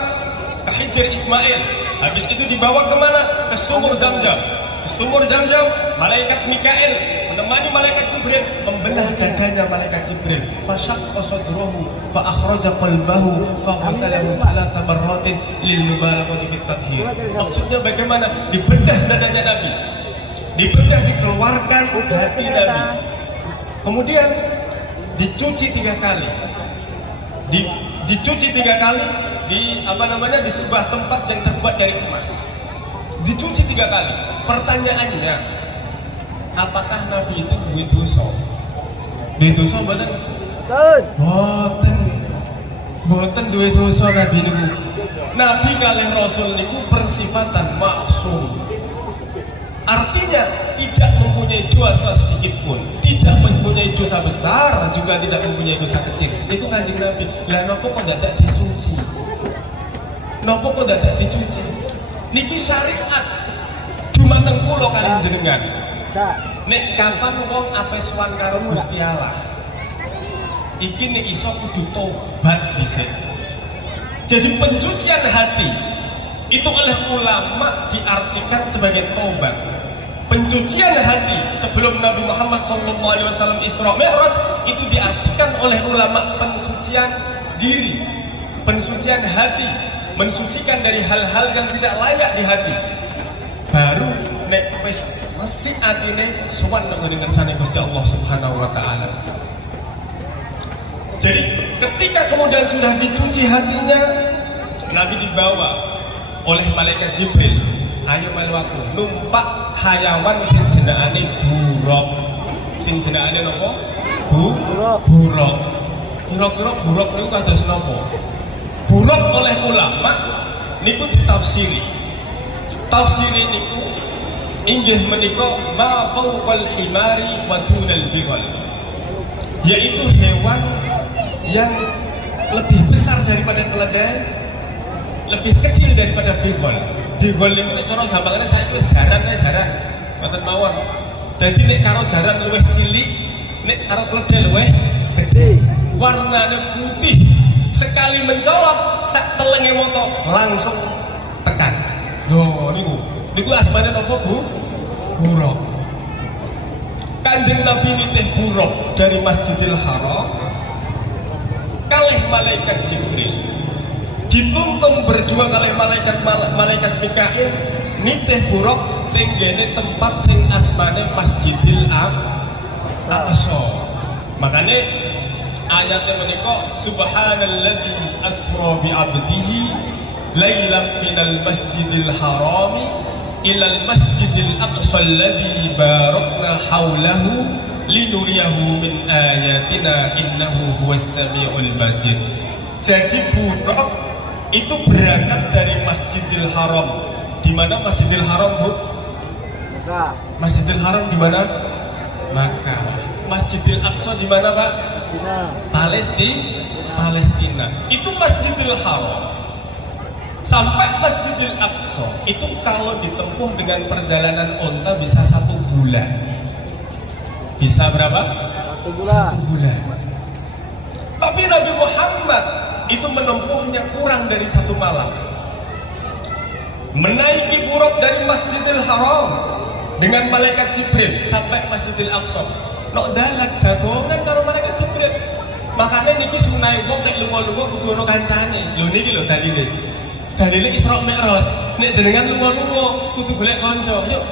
Ke Hijr Ismail. Habis itu dibawa kemana? Ke sumur Zamzam. Ke sumur Zamzam, malaikat Mikail menemani malaikat Jibril, membelah dadanya malaikat Jibril. Fashaqqa sadrahu fa akhraja qalbahu fa ghasalahu 3 marratin lil mubalaghati fit tathhir. Maksudnya bagaimana? Dibedah dadanya Nabi. Dibedah, dikeluarkan hati Nabi. Kemudian dicuci 3 kali. Dicuci 3 kali di di sebuah tempat yang terbuat dari emas. Dicuci 3 kali. Pertanyaannya, apakah Nabi itu duwe dosa? Duwe dosa mboten? Mboten duwe dosa Nabi niku. Nabi kalih Rasul niku persifatan maksum. Artinya tidak mempunyai dosa sedikit pun, tidak mempunyai dosa besar, juga tidak mempunyai dosa kecil. Itu Kanjeng Nabi. Lah nopo kok tidak dicuci? Nopo kok tidak dicuci? Niki syariat dumateng kula kaliyan jenengan. Nek kapan wong ape sowan karo Gusti Allah, iki nek iso kudu tobat dhisik. Jadi pencucian hati itu oleh ulama diartikan sebagai tobat. Pencucian hati sebelum Nabi Muhammad SAW Isra Mi'raj itu diartikan oleh ulama pensucian diri, pensucian hati, mensucikan dari hal-hal yang tidak layak di hati. Baru nek wis resik atine sowan nang ngersane Gusti Allah Subhanahu wa taala. Jadi ketika kemudian sudah dicuci hatinya, Nabi dibawa oleh malaikat Jibril, ayo melu aku numpak hayawan sing jenengane buruk. Sing jenengane napa? Buruk. Kira-kira buruk niku kados napa? Buruk oleh ulama niku ditafsiri. Tafsiri niku inggih menika ma fawqal himari wa dunal bighal. Yaitu hewan yang lebih besar daripada keledai, lebih kecil daripada bigol. Bigol itu nek cara gampangane saiki wis jaran mboten mawon. Dadi nek karo jaran luwih cilik, nek karo keledai luwih gede. Warnane putih. Sekali mencolok sak telenge moto langsung tekan. Lho niku asmane napa, Bu? Buruk. Kanjeng Nabi nitih buruk dari Masjidil Haram kalih malaikat Jibril, dituntun berdua kalih malaikat Mikail nitih buruk tenggene tempat sing asmane Masjidil Aqsa. Makanya ayatnya menika subhanalladzi asra bi 'abdihi lailan minal masjidil harami ilal masjidil aqsa alladzi barakna haulahu linuriyahu min ayatina innahu huwas samiul basir. Jadi buruk itu berangkat dari Masjidil Haram. Di mana Masjidil Haram, Bu? Masjidil Haram di mana? Makkah. Masjidil Aqsa di mana, Pak? Palestina. Itu Masjidil Haram. Sampai Masjidil Aqsa itu kalau ditempuh dengan perjalanan onta bisa 1 bulan. Bisa berapa? 1 bulan. 1 bulan. Tapi Nabi Muhammad itu menempuhnya kurang dari 1 malam. Menaiki buruk dari Masjidil Haram dengan malaikat Jibril sampai Masjidil Aqsa. Nok dalan jagongan karo malaikat Jibril. Makanya niki sunai wong nek lunga-lunga kudu ono kancane. Lho niki lho dalile. Dalile Isra Mi'raj. Nek jenengan lunga-lunga kudu golek kanca. Yuk.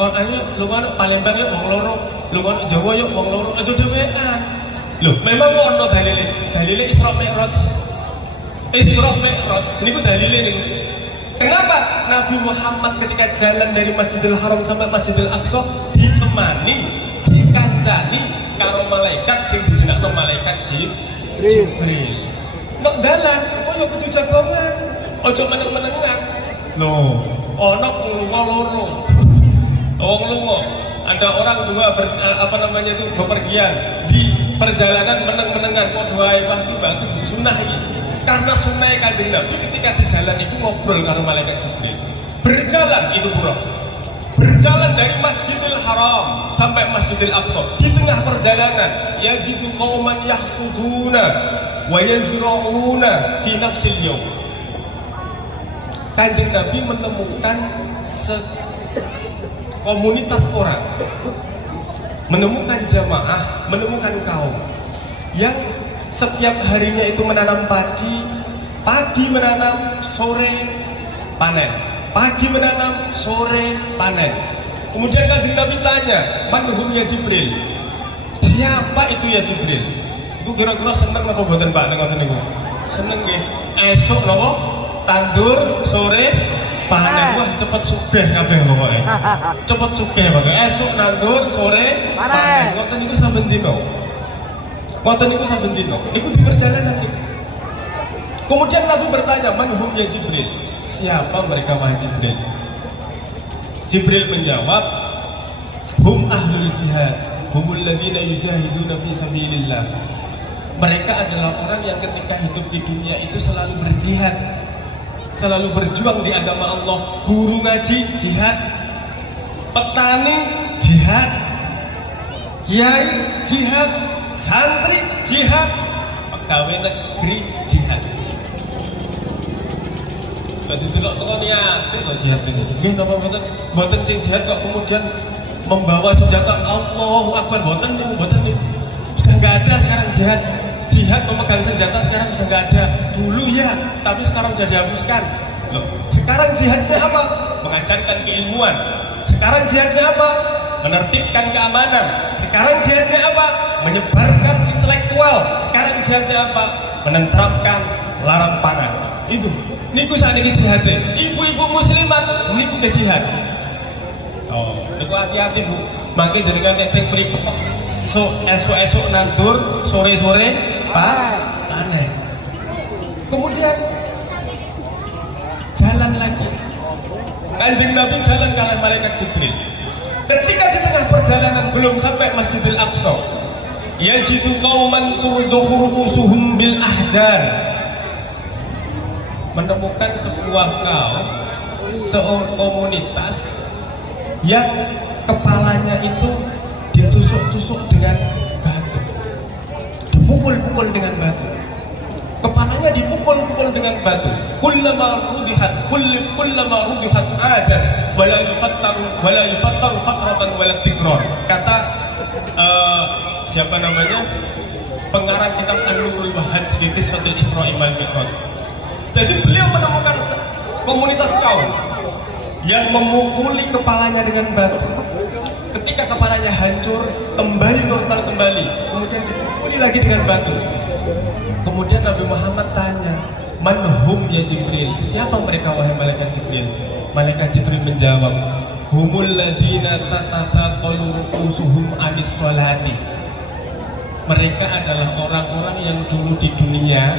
Kok ayo lunga nek Palembang yuk wong loro. Lunga nek Jawa yuk wong loro. Aja dhewean. Lho, memang ono dalile. Dalile Isra Mi'raj. Isra Mi'raj niku dalile niku. Kenapa Nabi Muhammad ketika jalan dari Masjidil Haram sampai Masjidil Aqsa ditemani, dikancani karo malaikat sing dijenakno malaikat Jibril. Nek dalan, koyo kudu jagongan, aja meneng-menengan. Loh, ana lunga loro. Wong lunga, ada orang dua bepergian di perjalanan meneng-menengan padha ae wah iki sunah iki. Karena sunnah Kanjeng Nabi ketika di jalan itu ngobrol karo malaikat Jibril. Berjalan itu buruk. Berjalan dari Masjidil Haram sampai Masjidil Aqsa. Di tengah perjalanan, yajidu qauman yahsuduna wa yazra'una fi nafsil yawm. Kanjeng Nabi menemukan komunitas orang, menemukan jamaah, menemukan kaum yang setiap harinya itu menanam pagi menanam, sore panen, pagi menanam, sore panen. Kemudian Kanjeng Nabi tanya, manhum ya Jibril? Siapa itu ya Jibril? Iku kira-kira seneng apa mboten Pak nek ngoten niku? Seneng nggih. Esuk napa? Tandur, sore panen. Wah, cepet sugih kabeh pokoke. Cepet sugih pokoke. Esuk nandur, sore panen. Ngoten niku saben dina. Ngoten niku saben dina. Niku di perjalanan niku. Kemudian Nabi bertanya, manhum ya Jibril? Siapa mereka wahai Jibril? Jibril menjawab, hum ahlul jihad, humul ladina yujahiduna fi sabilillah. Mereka adalah orang yang ketika hidup di dunia itu selalu berjihad, selalu berjuang di agama Allah. Guru ngaji jihad, petani jihad, kiai jihad, santri jihad, pegawai negeri jihad. Jadi tidak tahu niat itu jihad itu. Nggih napa mboten sing jihad kok kemudian membawa senjata Allahu Akbar, mboten niku. Sudah enggak ada sekarang jihad. Jihad memegang senjata sekarang sudah enggak ada. Dulu ya, tapi sekarang sudah dihapuskan. Loh, sekarang jihadnya apa? Mengajarkan keilmuan. Sekarang jihadnya apa? Menertibkan keamanan. Sekarang jihadnya apa? Menyebarkan intelektual. Sekarang jihadnya apa? Menenterapkan larang pangan. Itu niku sakniki jihadnya. Ibu-ibu muslimat niku ke jihad. Oh, niku hati-hati Bu. Mangke jenengan nek teng mriku esuk-esuk nandur, sore-sore panen. Kemudian jalan lagi. Kanjeng Nabi jalan kali malaikat Jibril. Ketika di tengah perjalanan belum sampai Masjidil Aqsa, yajidu qauman turduhu rusuhum bil ahjar. Menemukan sebuah kaum, seorang komunitas yang kepalanya itu ditusuk-tusuk dengan batu, dipukul-pukul dengan batu. Kepalanya dipukul-pukul dengan batu. Kullama rudihat adan wala yufattaru fatratan wala tikrar. Kata siapa namanya? Pengarang kitab An-Nurul Wahhaj fi Qissatil Isra wal Mi'raj. Jadi beliau menemukan komunitas kaum yang memukuli kepalanya dengan batu. Ketika kepalanya hancur, kembali normal kembali, kemudian dipukuli lagi dengan batu. Kemudian Nabi Muhammad tanya, man hum ya Jibril? Siapa mereka wahai malaikat Jibril? Malaikat Jibril menjawab, humul ladina tatataqalu rusuhum anis sholati. Mereka adalah orang-orang yang dulu di dunia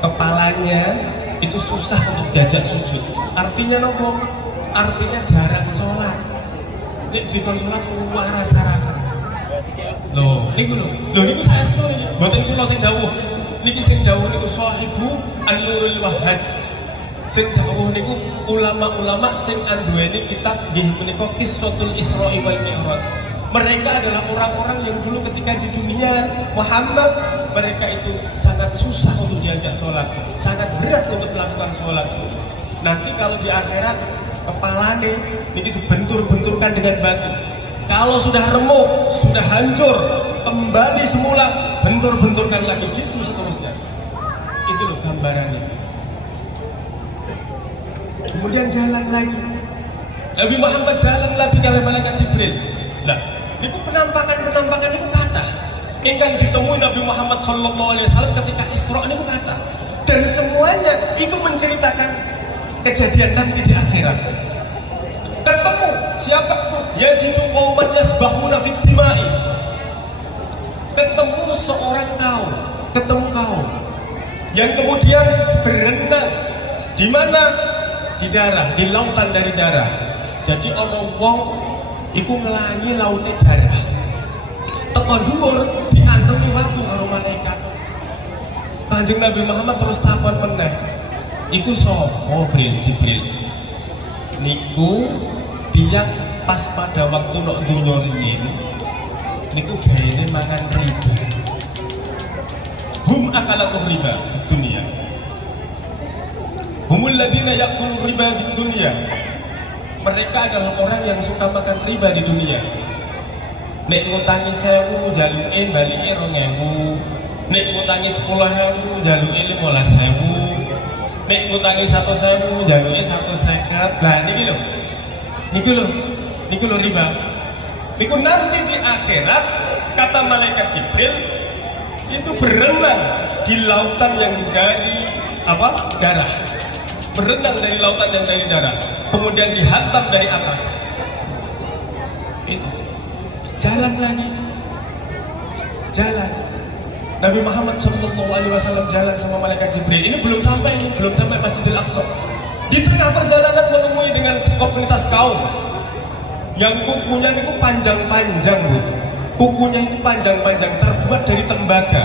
kepalanya itu susah untuk diajak sujud. Artinya nopo? Artinya jarang sholat. Nek kita sholat rasa-rasa. Loh, niku saya setuju. Mboten kula sing dawuh. Niki sing dawuh niku sahibu An-Nurul Wahhaj. Sing dawuh niku ulama-ulama sing anduweni kitab nggih menika Qissatul Isra wal Mi'raj. Mereka adalah orang-orang yang dulu ketika di dunia Muhammad, mereka itu sangat susah untuk diajak sholat, sangat berat untuk melakukan sholat. Nanti kalau di akhirat kepalanya ini dibentur-benturkan dengan batu. Kalau sudah remuk, sudah hancur, kembali semula, bentur-benturkan lagi, gitu seterusnya. Itu loh gambarannya. Kemudian jalan lagi. Nabi Muhammad jalan lagi kali malaikat Jibril. Nah, itu penampakan itu kata ingkang ditemui Nabi Muhammad SAW ketika Isra ini kata, dan semuanya itu menceritakan kejadian nanti di akhirat. Ketemu siapa tuh? Yajidu qauman yasbahuna fid dima'i. Ketemu seorang kaum, yang kemudian berenang di mana? Di darah, di lautan dari darah. Jadi ono wong iku ngelangi lautnya darah. Teko dhuwur diandungi watu karo malaikat. Kanjeng Nabi Muhammad terus takon meneh. Iku sapa Jibril? Niku tiang pas pada waktu nok dunya riyin niku gaene mangan riba. Hum akalatu riba dunia. Humul ladina ya'kulu riba di dunia. Mereka adalah orang yang suka makan riba di dunia. Nek ngutangi 1000 jaluke balike 2000. Nek ngutangi 10.000 jaluke 15.000. Nek ngutangi 100.000 jaluke 150. Lah niki lho riba. Niku nanti di akhirat kata malaikat Jibril itu berenang di lautan yang dari darah. Berenang dari lautan yang dari darah, kemudian dihantam dari atas. Itu jalan lagi, jalan. Nabi Muhammad SAW jalan sama malaikat Jibril. Ini belum sampai Masjidil Aqsa. Di tengah perjalanan menemui dengan komunitas kaum yang kukunya itu panjang-panjang, Bu. Kukunya itu panjang-panjang, terbuat dari tembaga,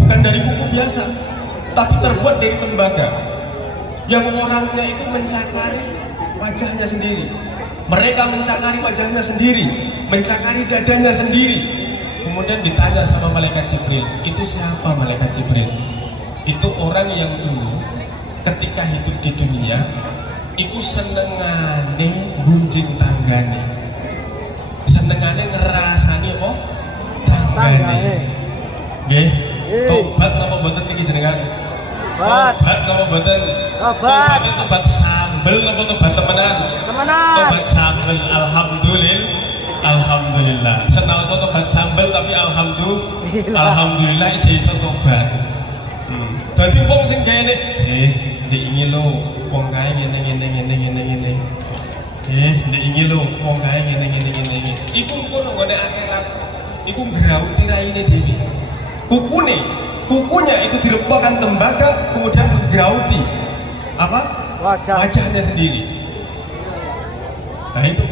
bukan dari kuku biasa, tapi terbuat dari tembaga. Yang orangnya itu mencakari wajahnya sendiri, mereka mencakari wajahnya sendiri, mencakari dadanya sendiri. Kemudian ditanya sama malaikat Jibril, itu siapa malaikat Jibril? Itu orang yang dulu ketika hidup di dunia itu senengane gunjing tanggane, senengane ngerasani tanggane. Nggih, tobat napa mboten niki jenengan? Tobat napa mboten? Tobat itu tobat sambel napa tobat temenan? Tobat sambel, alhamdulillah. Senaosa tobat sambel tapi alhamdulillah iso tobat. Dadi wong sing kene iki lho wong kae ngene. Ndek iki lho wong kae ngene. Iku kono ngene akhirat. Iku ngrauti raine dhewe. Kukunya itu dirempahkan tembaga, kemudian menggerauti apa? Wajahnya sendiri. Nah itu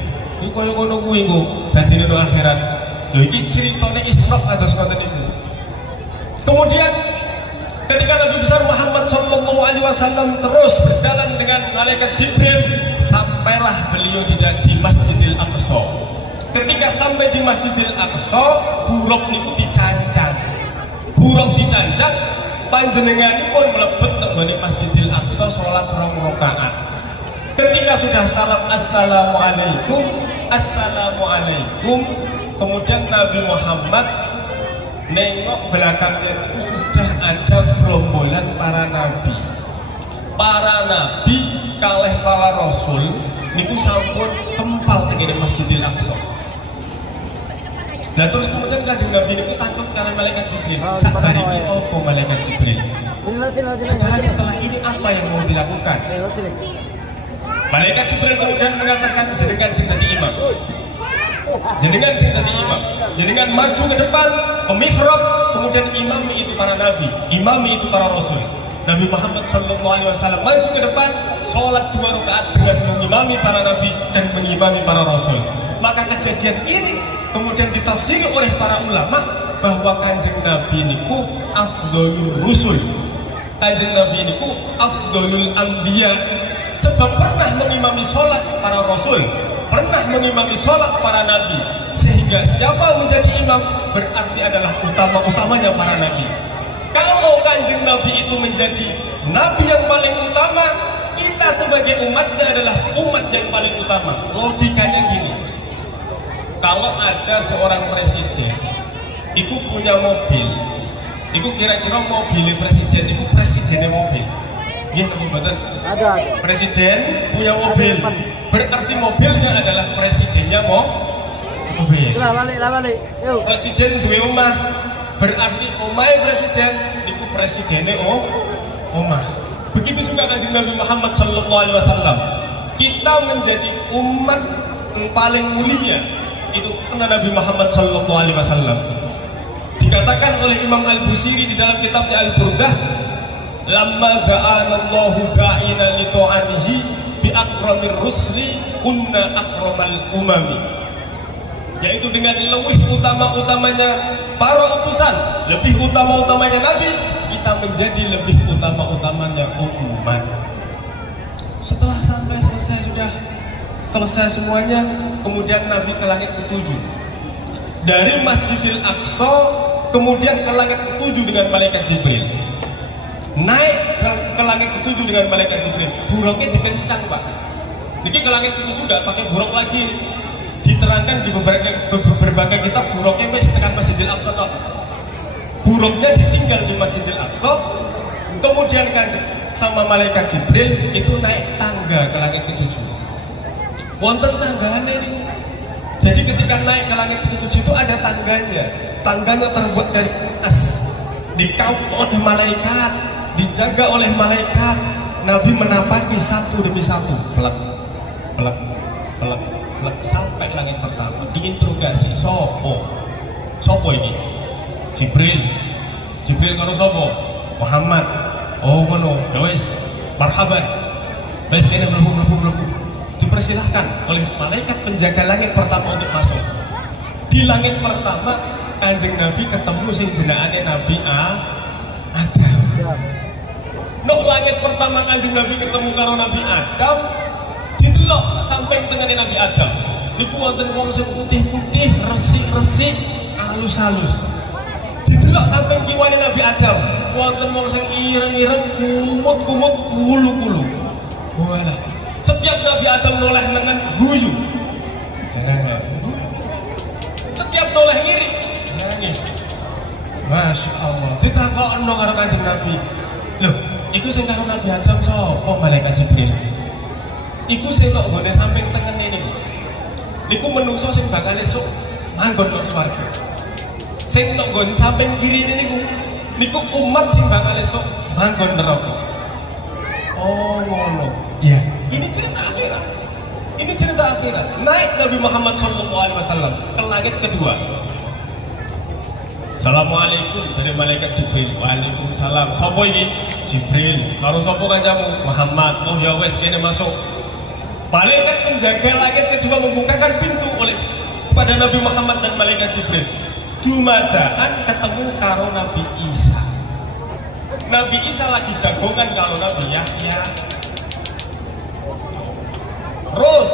kaya ngono kuwi kok dadine nang akhirat. Lho iki critane Isra kados ngoten iku. Kemudian ketika Nabi besar Muhammad sallallahu alaihi wasallam terus berjalan dengan malaikat Jibril, sampailah beliau di Masjidil Aqsa. Ketika sampai di Masjidil Aqsa, buruk niku dicancang. Panjenenganipun mlebet nang Masjidil Aqsa salat 2 rakaat. Ketika sudah salam assalamualaikum, kemudian Nabi Muhammad nengok belakangnya itu sudah ada gerombolan para nabi kalih para rasul niku sampun tempal teng Masjidil Aqsa. Nah terus kemudian Kanjeng Nabi niku takut kalian malaikat Jibril. Sakbari iki apa malaikat Jibril? Setelah ini apa yang mau dilakukan? Malaikat Jibril kemudian mengatakan jenengan sing dadi imam. Jenengan maju ke depan ke mihrab, kemudian imami itu para nabi, imami itu para rasul. Nabi Muhammad sallallahu alaihi wasallam maju ke depan, sholat 2 rakaat dengan mengimami para nabi dan mengimami para rasul. Maka kejadian ini kemudian ditafsiri oleh para ulama bahwa Kanjeng Nabi niku afdhalul rusul. Kanjeng Nabi niku afdhalul anbiya, sebab pernah mengimami sholat para rasul, pernah mengimami sholat para nabi, sehingga siapa menjadi imam berarti adalah utama-utamanya para nabi. Kalau Kanjeng Nabi itu menjadi nabi yang paling utama, kita sebagai umatnya adalah umat yang paling utama. Logikanya gini, kalau ada seorang presiden itu punya mobil, itu kira-kira mobil presiden itu presidennya mobil. Iya, betul. Ada. Presiden punya mobil, berarti mobilnya adalah presidennya mobil. Balik. Yuk. Presiden duwe omah, berarti omahe presiden itu presidennya omah. Begitu juga Kanjeng Nabi Muhammad sallallahu alaihi wasallam. Kita menjadi umat yang paling mulia itu karena Nabi Muhammad sallallahu alaihi wasallam. Dikatakan oleh Imam Al-Busiri di dalam kitabnya Al-Burdah, lamma da'anallahu da'ina li ta'atihi bi akramir rusli kunna akramal umami. Yaitu dengan lebih utama-utamanya para utusan, lebih utama-utamanya nabi, kita menjadi lebih utama-utamanya umat. Setelah selesai semuanya, kemudian Nabi ke langit ke-7. Dari Masjidil Aqsa kemudian ke langit ke-7 dengan malaikat Jibril. Naik ke langit ke-7 dengan malaikat Jibril. Buruknya dikencang, Pak. Jadi ke langit ke-7 enggak pakai buruk lagi. Diterangkan di berbagai kitab buruknya wis tekan Masjidil Aqsa kok. Buruknya ditinggal di Masjidil Aqsa. Kemudian sama malaikat Jibril itu naik tangga ke langit ke-7. Wonten tanggane niku. Jadi ketika naik ke langit ke-7 itu ada tangganya. Tangganya terbuat dari emas. Dikawal oleh malaikat, dijaga oleh malaikat. Nabi menapaki satu demi satu, pelek sampai langit pertama. Diinterogasi, sopo ini? Jibril karo sopo? Muhammad. Oh ngono, ya wis, marhaban. Wis kene mlebu. dipersilahkan oleh malaikat penjaga langit pertama untuk masuk. Di langit pertama Kanjeng Nabi ketemu sing jenengane Nabi Adam. Nok langit pertama Kanjeng Nabi ketemu karo Nabi Adam, didelok sampai tengene Nabi Adam. Niku wonten wong sing putih-putih, resik-resik, halus-halus. Didelok sampai kiwane Nabi Adam, wonten wong sing ireng-ireng, kumut-kumut, kulu-kulu. Walah. Setiap Nabi Adam noleh nengen guyu. Setiap noleh ngiri, nangis. Masya Allah. Ditakokno karo Kanjeng Nabi. Loh, iku sing karo Nabi Adam sapa? Malaikat Jibril. Iku sing kok nggone samping tengene niku. Niku menungso sing bakal esuk manggon nang swarga. Sing kok nggon samping kiri niku umat sing bakal esuk manggon neraka. Oh, ngono. Iya. Ini cerita akhirat. Ini cerita akhirat. Naik Nabi Muhammad SAW ke langit kedua. Assalamualaikum dari malaikat Jibril. Waalaikumsalam. Sopo ini? Jibril. Karo sopo kancamu? Muhammad. Oh ya wes kene masuk. Malaikat penjaga langit kedua membukakan pintu oleh kepada Nabi Muhammad dan malaikat Jibril. Dumadaan ketemu karo Nabi Isa. Nabi Isa lagi jagongan karo Nabi Yahya. Terus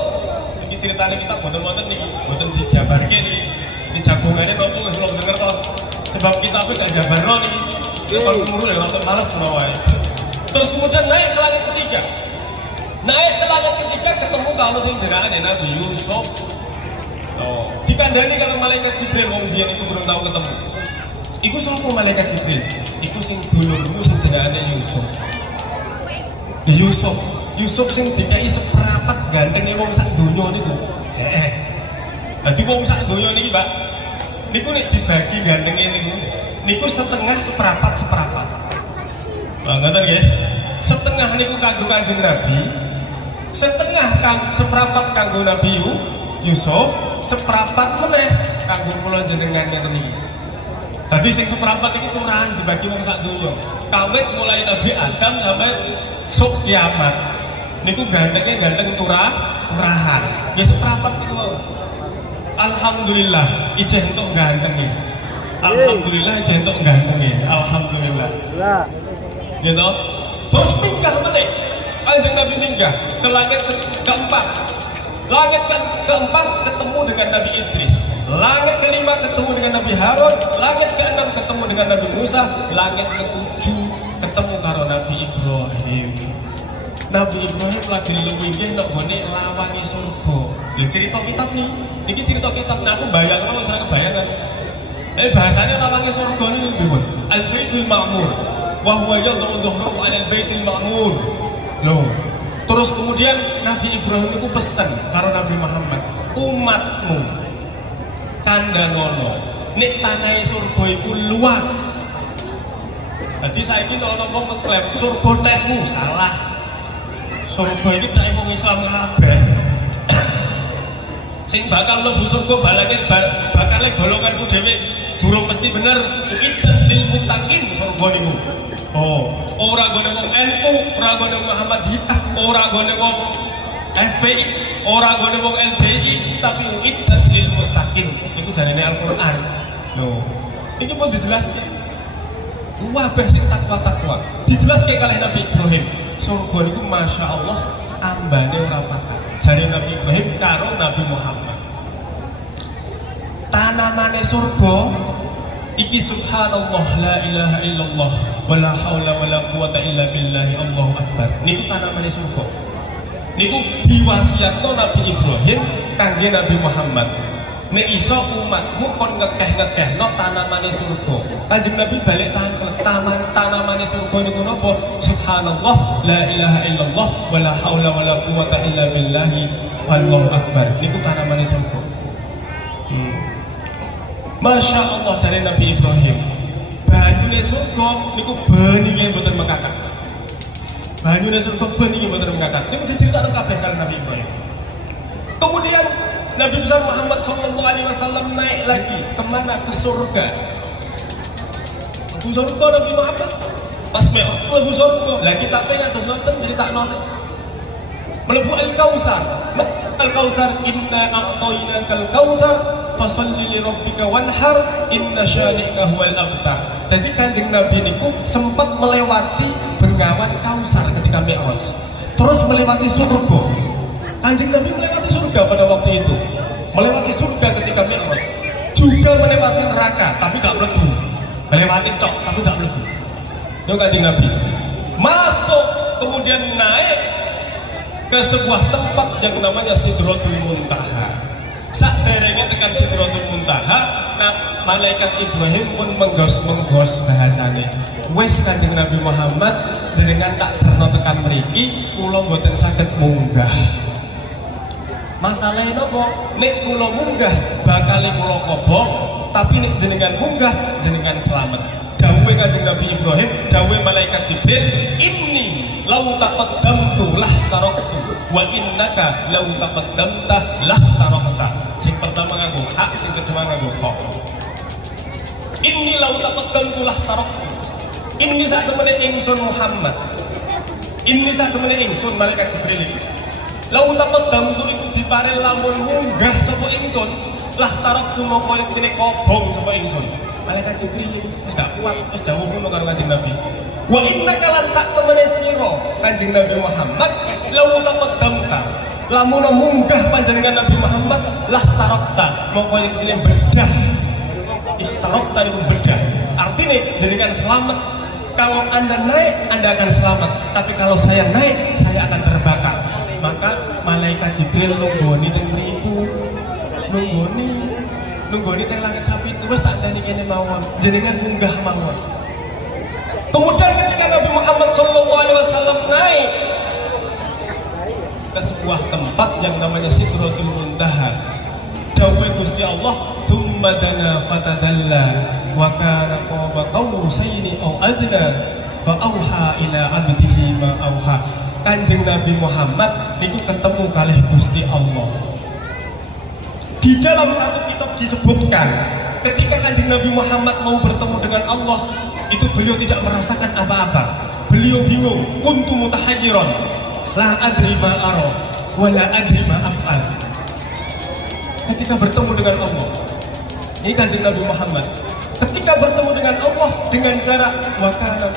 ini ceritanya kita boten-boten nih, boten dijabarke nih. Ini jagongannya nopo belum denger tos. Sebab kita pun gak jabar lo nih. Kalau umur ya nonton malas nawai. Terus kemudian naik ke langit ketiga. Naik ke langit ketiga ketemu kalau sing jenengane Nabi Yusuf. Oh, dikandani kalau malaikat Jibril wong biyen iku durung tau ketemu. Iku sapa malaikat Jibril? Iku sing dulurmu sing jenengane Yusuf. Yusuf sing dikai seperapat gantenge wong sak donya niku. Heeh. Dadi wong sak donya niki, Pak. Niku nek dibagi gantenge niku setengah seprapat. Wah, ngoten nggih. Setengah niku kanggo Kanjeng Nabi. Setengah seprapat kanggo Nabi Yusuf, seprapat meneh kanggo kula jenengan ngeten niki. Dadi sing seprapat iki turahan dibagi wong sak donya. Kawit mulai Nabi Adam sampai sok kiamat. Niku gantengnya ganteng turahan. Ya seprapat niku. Alhamdulillah ijeh entuk gantenge. Alhamdulillah ijeh entuk gantenge. Alhamdulillah. Lah. Gitu. Terus pinggah meneh. Kanjeng Nabi pinggah ke langit keempat. Langit keempat ketemu dengan Nabi Idris. Langit kelima ketemu dengan Nabi Harun. Langit keenam ketemu dengan Nabi Musa. Langit ketujuh ketemu karo Nabi Ibrahim. Nabi Ibrahim lagi luwih nek gone lawange surga. Lha cerita kitab nih. Iki cerita kitab nek aku bayangno wis ora kebayangan. Bahasane lawange surga niku pripun? Al-Baitul Ma'mur. Wa huwa yad'u dhuhrahu 'ala al-Baitil Ma'mur. Loh. Terus kemudian Nabi Ibrahim itu pesan karo Nabi Muhammad, umatmu kandhanono nek tanahe surga iku luas. Jadi saiki nek ana wong ngeklaim surga tehmu, salah. Surga iki tak wong Islam kabeh. Sing bakal mlebu surga bakale golonganku dhewe durung mesti bener. Idzal lil muttaqin surga niku. Oh, ora gone wong NU, ora gone Muhammadiyah, ora gone wong FPI, ora gone wong LDI, tapi idzal lil muttaqin. Iku jarene Al-Qur'an. Loh, ini pun dijelaskan. Wabah sing takwa-takwa. Dijelaskan kalih Nabi Ibrahim. Surga niku Masya Allah ambane ora pakat. Jare Nabi Ibrahim karo Nabi Muhammad. Tanamane surga iki subhanallah la ilaha illallah wala haula wala quwata illa billahi Allahu akbar. Niku tanamane surga. Niku diwasiatno Nabi Ibrahim kangge Nabi Muhammad. Nek iso umatmu kon ngekeh-ngekehno tanamane surga. Kanjeng Nabi balik tanamane surga niku napa? Subhanallah la ilaha illallah wala haula wala quwata illa billahi Allahu akbar. Niku tanamane surga. Masya Allah jare Nabi Ibrahim. Banyune surga niku beninge mboten mekakak. Banyune surga beninge mboten mekakak. Niku diceritakno kabeh kali Nabi Ibrahim. Kemudian Nabi besar Muhammad SAW naik lagi kemana? Ke surga. Ke surga Nabi Muhammad. Pas melebu surga. Lah kita pengen terus nonton cerita nonton. Melebu Al-Kausar. Al-Kautsar inna a'tainakal kautsar fasholli li rabbika wanhar inna syani'aka huwal abtar. Jadi Kanjeng Nabi niku sempat melewati Bengawan Kautsar ketika Mi'raj. Terus melewati surga. Kanjeng Nabi melewati surga pada waktu itu. Melewati surga ketika Mi'raj. Juga melewati neraka tapi gak mlebu. Melewati tok tapi gak mlebu. Itu Kanjeng Nabi. Masuk kemudian naik ke sebuah tempat yang namanya Sidratul Muntaha. Sak derenge tekan Sidratul Muntaha, nah malaikat Ibrahim pun menggos bahasane. Wis Kanjeng Nabi Muhammad jenengan tak terno tekan mriki, kula mboten saged munggah. Masalahe napa? Nek kula munggah bakal kula kobok, tapi nek jenengan munggah jenengan selamat. Dawuhe Kanjeng Nabi Ibrahim, dawuhe malaikat Jibril, inni lau taqaddamtu lah taraktu wa innaka lau taqaddamta lah tarakta. Sing pertama nganggo hak, sing kedua nganggo kok. Inni lau taqaddamtu lah taraktu. Inni sak temene ingsun Muhammad. Inni sak temene ingsun malaikat Jibril. Lau taqaddamtu iku diparel lamun munggah sapa ingsun, lah taraktu moko yen kene kobong sapa ingsun. Malaikat Jibril wis gak kuat, wis dawuh ngono karo Kanjeng Nabi. Wa innaka lan sak temene sira Kanjeng Nabi Muhammad lawu taqaddamta lamun munggah panjenengan Nabi Muhammad lah tarakta mongko iki bedah. Tarakta itu bedah. Artinya jenengan selamat. Kalau Anda naik, Anda akan selamat. Tapi kalau saya naik, saya akan terbakar. Maka malaikat Jibril nunggoni teng mriku. Nunggoni teng langit sapi itu wis tak teni kene mawon. Jenengan munggah mawon. Kemudian ketika Nabi Muhammad SAW naik ke sebuah tempat yang namanya Sidratul Muntaha, dawuh Gusti Allah, "Tsumma dana fatadalla wa kana qaba qausaini aw adna fa auha ila 'abdihi ma auha." Kanjeng Nabi Muhammad niku ketemu kalih Gusti Allah. Di dalam satu kitab disebutkan ketika Kanjeng Nabi Muhammad mau bertemu dengan Allah, itu beliau tidak merasakan apa-apa. Beliau bingung, kuntu mutahayyiran, la adri ma ara wa la adri ma af'al. Ketika bertemu dengan Allah, ini Kanjeng Nabi Muhammad ketika bertemu dengan Allah dengan cara wa kana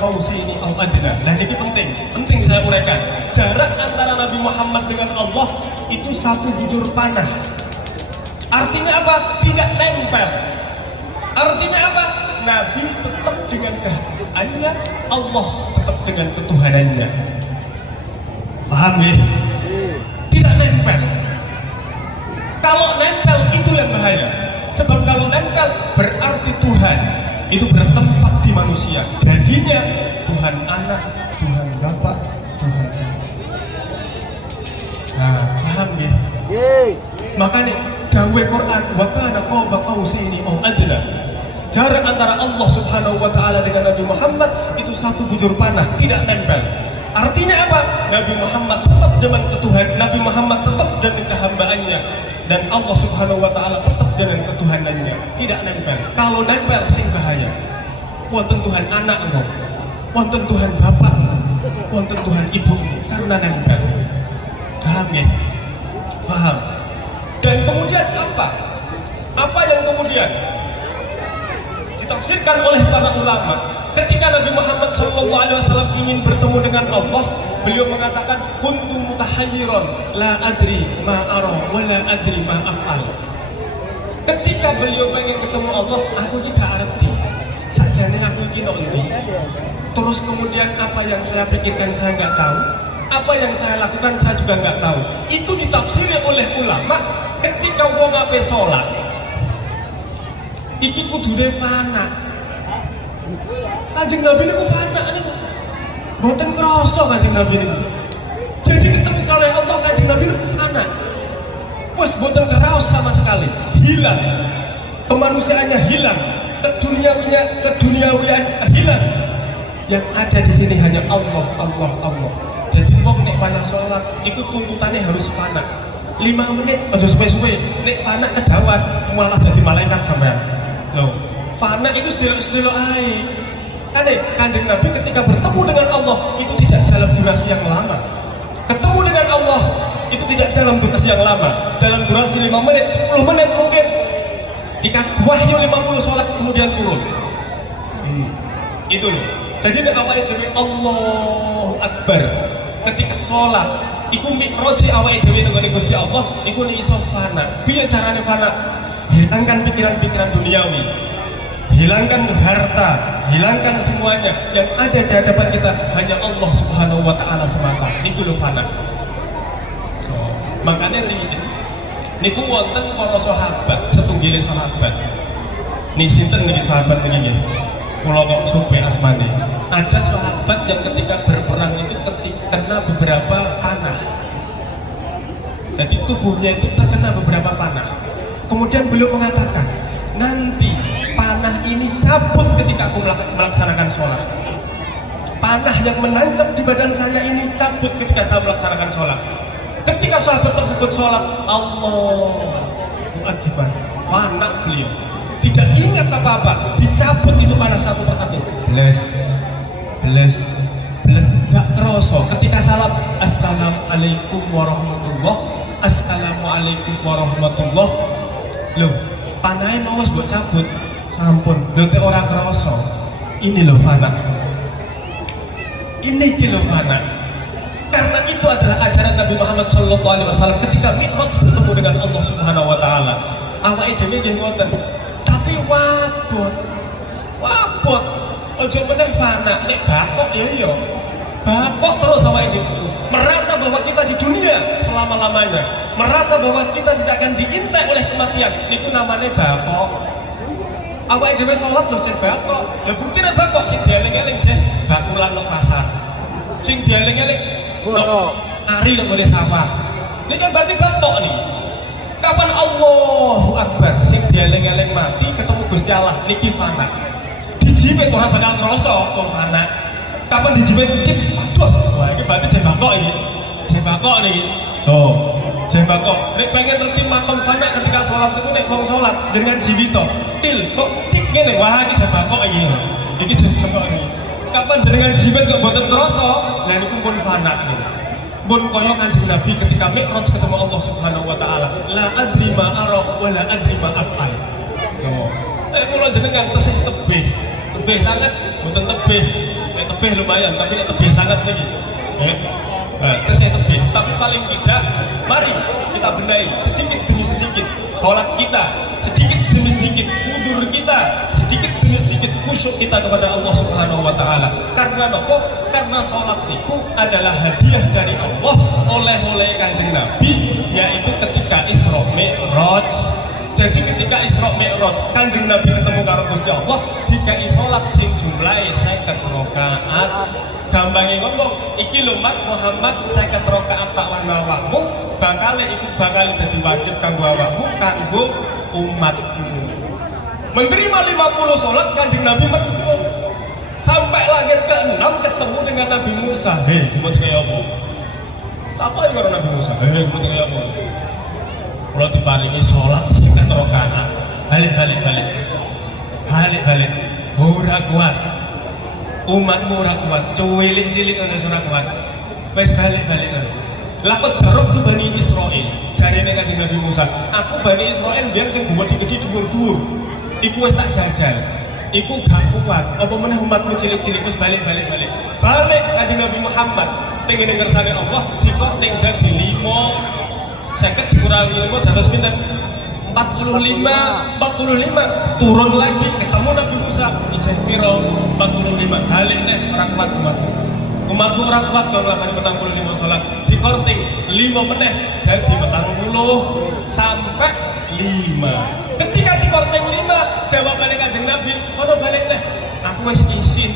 qausaini aw adna. Nah ini penting saya uraikan. Jarak antara Nabi Muhammad dengan Allah itu satu bujur panah. Artinya apa? Tidak nempel. Artinya apa? Nabi tetap dengan kehandaannya, Allah tetap dengan ketuhanannya. Paham ya? Tidak nempel. Kalau nempel itu yang bahaya. Sebab kalau nempel berarti Tuhan itu bertempat di manusia. Jadinya Tuhan anak, Tuhan bapak, Tuhan anak. Nah, paham ya? Makanya dawuh Quran wa kana qaba qausaini aw adna. Jarak antara Allah Subhanahu wa taala dengan Nabi Muhammad itu satu bujur panah, tidak nempel. Artinya apa? Nabi Muhammad tetap dengan ketuhanan, Nabi Muhammad tetap dengan kehambaannya, dan Allah Subhanahu wa taala tetap dengan ketuhanannya, tidak nempel. Kalau nempel sing bahaya. Wonten Tuhan anak engko. Wonten Tuhan bapak, wonten Tuhan ibu, karena nempel. Paham ya? Paham. Dan kemudian apa? Apa yang kemudian ditafsirkan oleh para ulama ketika Nabi Muhammad SAW ingin bertemu dengan Allah, beliau mengatakan kuntu mutahayyiran la adri ma ara wa la adri ma af'al. Ketika beliau pengen ketemu Allah, aku tidak ngerti sajane aku iki ndi. Terus kemudian apa yang saya pikirkan saya nggak tahu, apa yang saya lakukan saya juga nggak tahu. Itu ditafsirkan oleh ulama ketika wong ape salat iki kudune fana. Kanjeng Nabi niku fana niku. Mboten krasa Kanjeng Nabi niku. Jadi ketemu kali Allah Kanjeng Nabi niku fana. Wes mboten krasa sama sekali. Hilang. Kemanusiaannya hilang. Keduniawian hilang. Yang ada di sini hanya Allah, Allah, Allah. Jadi wong nek fana salat iku tuntutannya harus fana. 5 menit aja suwe-suwe. Nek fana kedawat malah jadi malaikat sampean. Loh, fana itu sedelo-sedelo ae. Kane Kanjeng Nabi ketika bertemu dengan Allah itu tidak dalam durasi yang lama. Ketemu dengan Allah itu tidak dalam durasi yang lama, dalam durasi 5 menit, 10 menit mungkin dikasih wahyu 50 sholat kemudian turun. Itu loh. Jadi nek awake dhewe Allahu Akbar ketika sholat iku mi'raji awake dhewe nang Gusti Allah iku nek iso fana. Piye carane fana? Hilangkan pikiran-pikiran duniawi, hilangkan harta, hilangkan semuanya. Yang ada di hadapan kita hanya Allah Subhanahu wa taala semata. Iku lho fana. Makanya niku wonten para sahabat, setunggile sahabat. Nih sinten niki sahabat niki nggih. Kula kok supe asmane. Ada sahabat yang ketika berperang itu kena beberapa panah. Jadi tubuhnya itu terkena beberapa panah. Kemudian beliau mengatakan, nanti panah ini cabut ketika aku melaksanakan sholat. Panah yang menancap di badan saya ini cabut ketika saya melaksanakan sholat. Ketika sahabat tersebut sholat, Allahu Akbar, fana beliau. Tidak ingat apa-apa, dicabut itu panah satu persatu. Beles, gak kerasa. Ketika salam, Assalamualaikum warahmatullah. Loh, panahnya mau buat cabut, sampun. Loh, te orang kerasa. Ini loh fana. Ini loh fana. Karena itu adalah ajaran Nabi Muhammad SAW ketika Mi'raj bertemu dengan Allah Subhanahu Wa Taala. Awake dhewe nggih ngoten. Tapi wabot, ojo meneng fana, nek bakok ya iya, bakok terus sama itu. Merasa bahwa kita di dunia selama-lamanya, merasa bahwa kita tidak akan diintai oleh kematian, itu namanya bakok. Awake dhewe sholat lho cek bakok, lha buktine bakok sing dieling-eling cek bakulan nang pasar, sing dieling-eling ari nang ngene sawah. Ini kan berarti bakok nih. Kapan Allahu Akbar sing dieling-eling mati ketemu Gusti Allah niki fana. Dijipit ora bakal ngrasa wong fana. Kapan dijipit dikit, waduh, wah iki berarti jembakok ini. Jembakok niki. Tuh, jembakok. Nek pengen ngerti makam fana ketika sholat itu nek wong sholat jenengan jiwito. Til kok tik ngene, wah iki jembakok iki. Iki jembakok iki. Kapan jenengan jipit kok mboten ngrasa, lha niku pun fana niku. Pun kaya Kanjeng Nabi ketika Mi'raj ketemu Allah Subhanahu wa taala, la adri ma ara wa la adri ma af'al. Tuh. Kula jenengan tesih tebih. Tebih sangat, mboten tebih. Nek tebih lumayan, tapi nek tebih sangat niki. Nah, tesih tebih. Tapi paling tidak mari kita benahi sedikit demi sedikit salat kita, sedikit demi sedikit wudur kita, sedikit demi sedikit khusyuk kita kepada Allah Subhanahu wa taala. Karena nopo? Karena sholat itu adalah hadiah dari Allah oleh Kanjeng Nabi, yaitu ketika Isra Mi'raj. Jadi ketika Isra Mi'raj Kanjeng Nabi ketemu karo Gusti Allah, dikai sholat sing jumlahe 50 rakaat. Gampange ngomong, iki lho Mat Muhammad 50 rakaat tak warna-warni, bakal dadi wajib kanggo awakmu, kanggo umatmu. Menerima 50 sholat Kanjeng Nabi metu. Sampai langit ke-6 ketemu dengan Nabi Musa. Hei, buat kaya apa? Apa yang karo Nabi Musa? Hei, buat kaya apa? Kalau diparingi sholat singkat rakaat, balik. Ora kuat. Umatmu ora kuat. Cuwilik-cilik ana ora kuat. Wes balik. Lakot jarok tu Bani Israil. Jarine Kanjeng Nabi Musa. Aku Bani Israil biar sing gede dhuwur-dhuwur. Iku wis tak jajal. Iku gak kuat, apa meneh umatmu cilik-cilik wis balik. Balik Kanjeng Nabi Muhammad pengen ngersane Allah dikorting dadi 5 50 dikurangi 5 dados pinten 45 turun lagi ketemu Nabi Musa ijeh piro 45 balik neh ora kuat umatmu ora kuat kok nglakoni 45 salat dikorting 5 meneh dadi 40 sampai 5. Ketika dikorting 5, jawabannya Kanjeng Nabi, kono balik deh. Aku wis izin.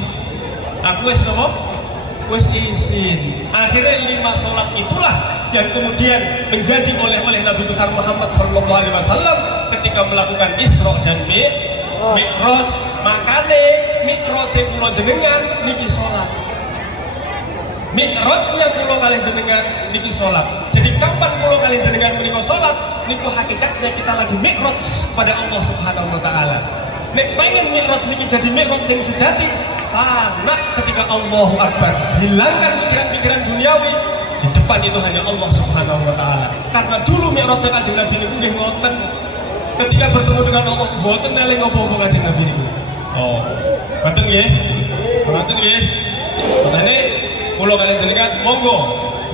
Wis izin. Akhirnya 5 sholat itulah yang kemudian menjadi oleh Nabi besar Muhammad SAW ketika melakukan Isra dan Mi'raj. Makane Mi'raj kula jenengan niki sholat. Mi'rajnya kula kalian jenengan niki sholat. Jadi kapan kula kalian jenengan menika sholat, niku hakikatnya kita lagi Mi'raj pada Allah Subhanahu wa taala. Nek pengen Mi'raj niki jadi Mi'raj yang sejati, ketika Allahu Akbar, hilangkan pikiran-pikiran duniawi, di depan depan itu hanya Allah Subhanahu wa taala. Karena dulu Mi'raj Kanjeng Nabi niku nggih ngoten. Ketika bertemu dengan Allah, mboten eling apa-apa Kanjeng Nabi niku. Oh, ngoten nggih. Ngoten nggih. Makane kula kalian jenengan monggo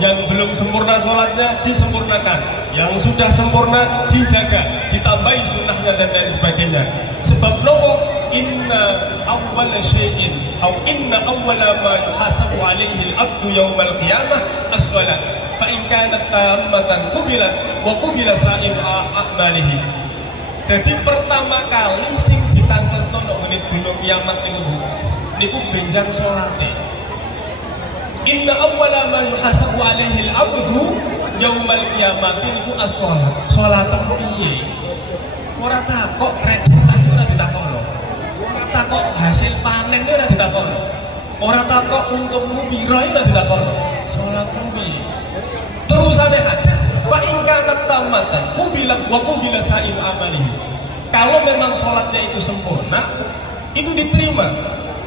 yang belum sempurna sholatnya disempurnakan, yang sudah sempurna dijaga, ditambahi sunnahnya dan lain sebagainya. Sebab nopo inna awwala syai'in atau inna awwala ma yuhasabu alaihi al-abdu yawmal qiyamah as-shalat fa in kanat tammatan qubilat wa qubila sa'ir a'malihi. Jadi pertama kali sing ditangkento nek ngene dina kiamat niku benjang salate. Inna awwala ma yuhasabu alaihi al-abdu yaumal qiyamati niku as-shalat. Salat piye? Ora takok kreditan ora ditakokno. Ora takok hasil panen ora ditakokno. Ora takok untukmu pira ora ditakokno. Salatmu piye? Terusane hadis fa in kanat tamatan qubila wa qubila sa'ir amalihi. Kalau memang salatnya itu sempurna, itu diterima.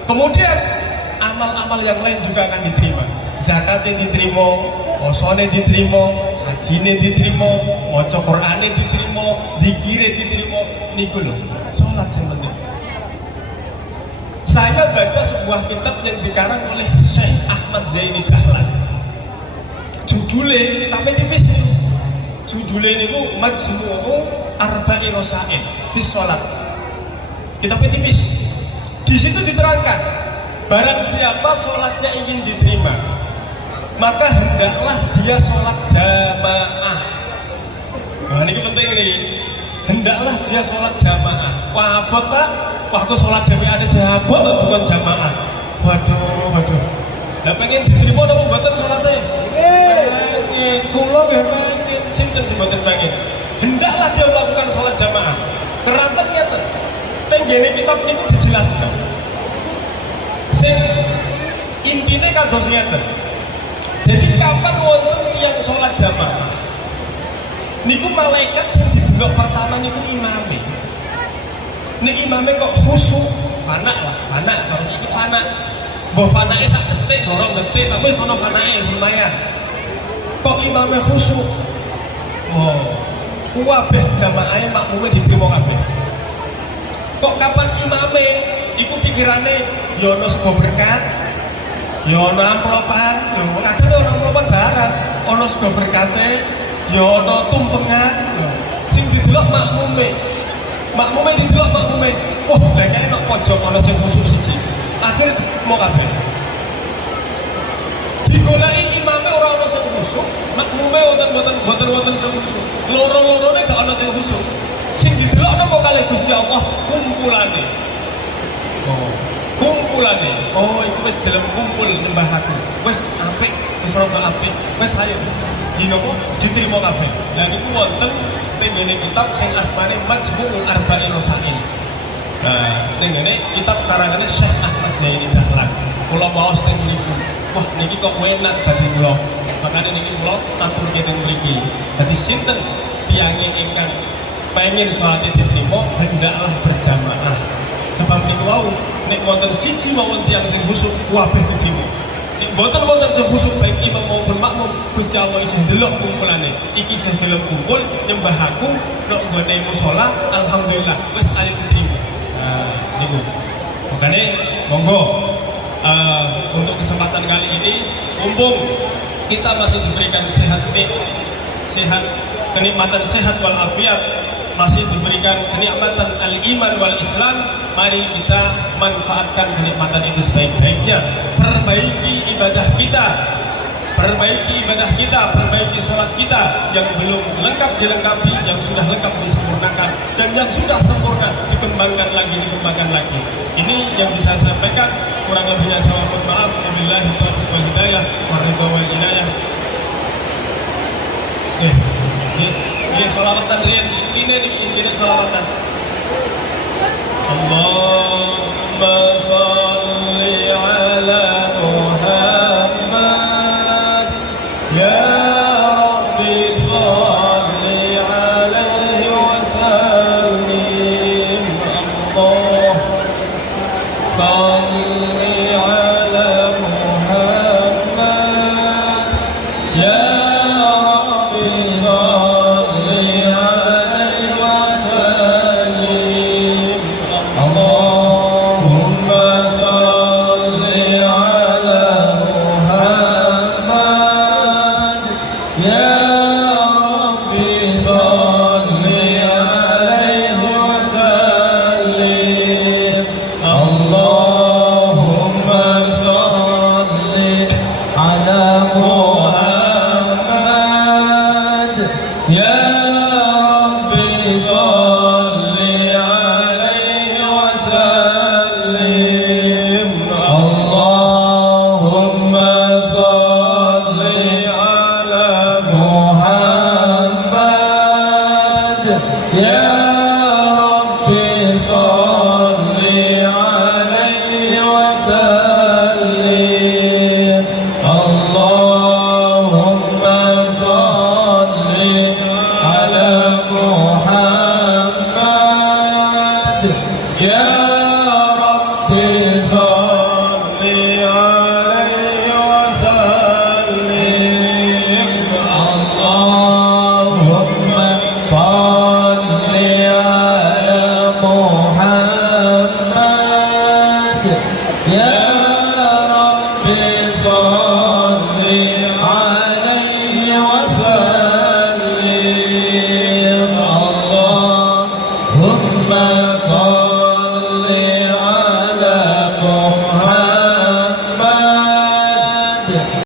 Kemudian amal-amal yang lain juga akan diterima. Zakatnya diterima, posone diterima, hajine diterima, maca Qur'ane diterima, zikire diterima. Niku lho, salat sing penting. Saya baca sebuah kitab yang dikarang oleh Syekh Ahmad Zaini Dahlan. Judulnya tapi tipis. Judulnya niku Majmu'u Arba'in Rasail fi Shalat. Kitabnya tipis. Di situ diterangkan, barang siapa sholatnya ingin diterima, maka hendaklah dia sholat jamaah. Nah ini penting nih. Hendaklah dia sholat jamaah. Wah apa pak? Wah aku sholat dewe ada jamaah bukan jamaah. Waduh. Nah pengen diterima atau buatan sholatnya? Kulo gak pengen. Sinten sih buatan pengen. Hendaklah dia melakukan sholat jamaah. Karena ternyata tenggene kitab ini dijelaskan. Intinya kados ngeten. Jadi kapan wonten yang sholat jamaah? Niku malaikat sing didelok pertama niku imame. Nek imame kok khusyuk, anak cara saiki anak. Mbah panake sak detik dorong detik tapi ono panake lumayan. Kok imame khusyuk? Oh, kabeh jamaahe makmume diterima kabeh. Kok kapan imame iku pikirane ya ono sego berkat, ya ono amplopan, ya kadang ono amplopan barang, ono sego berkate, ya ono tumpengan. Sing didelok makmume didelok makmume. Wah, lha kene nek pojok ono sing khusus siji. Akhire mau kabeh. Digoleki imame ora ono sing khusus, makmume wonten sing khusus. Loro-lorone gak ono sing khusus. Sing didelok napa kalih Gusti Allah kumpulane. Kumpulane. Oh, iku wis gelem kumpul nyembah aku. Wis apik, wis rada apik. Wis ayo. Dinopo diterima kabeh. Lah niku wonten tengene kitab sing asmane Majmu'ul Arba'in Rasail. Nah, tengene kitab karangane Syekh Ahmad Zaini Dahlan. Kula maos teng niku. Wah, niki kok enak bagi kula. Makane niki kula atur teng mriki. Dadi sinten tiyange ingkang pengen sholatnya diterima, hendaklah berjamaah. Sebab niku wau nek wonten siji mawon tiyang sing khusyuk kabeh diterima. Nek boten wonten sing khusyuk baik imam maupun makmum, Gusti Allah isih ndelok kumpulane. Iki jeng gelem kumpul nyembah aku nek nggone musala, alhamdulillah wis ali diterima. Nah, niku. Makane monggo untuk kesempatan kali ini mumpung kita masih diberikan sehat, kenikmatan sehat wal afiat, masih diberikan kenikmatan al-iman wal islam, mari kita manfaatkan kenikmatan itu sebaik-baiknya. Perbaiki ibadah kita, perbaiki sholat kita yang belum lengkap dilengkapi, yang sudah lengkap disempurnakan, dan yang sudah sempurna dikembangkan lagi. Ini yang bisa saya sampaikan. Kurang lebihnya saya mohon maaf. Wabillahi taufiq wal hidayah, waridho wal inayah. Ini sholawatan rian, ini sholawatan. Allahumma sholli ala Muhammad ya Rabbi sholli alaihi wa sallim. Allah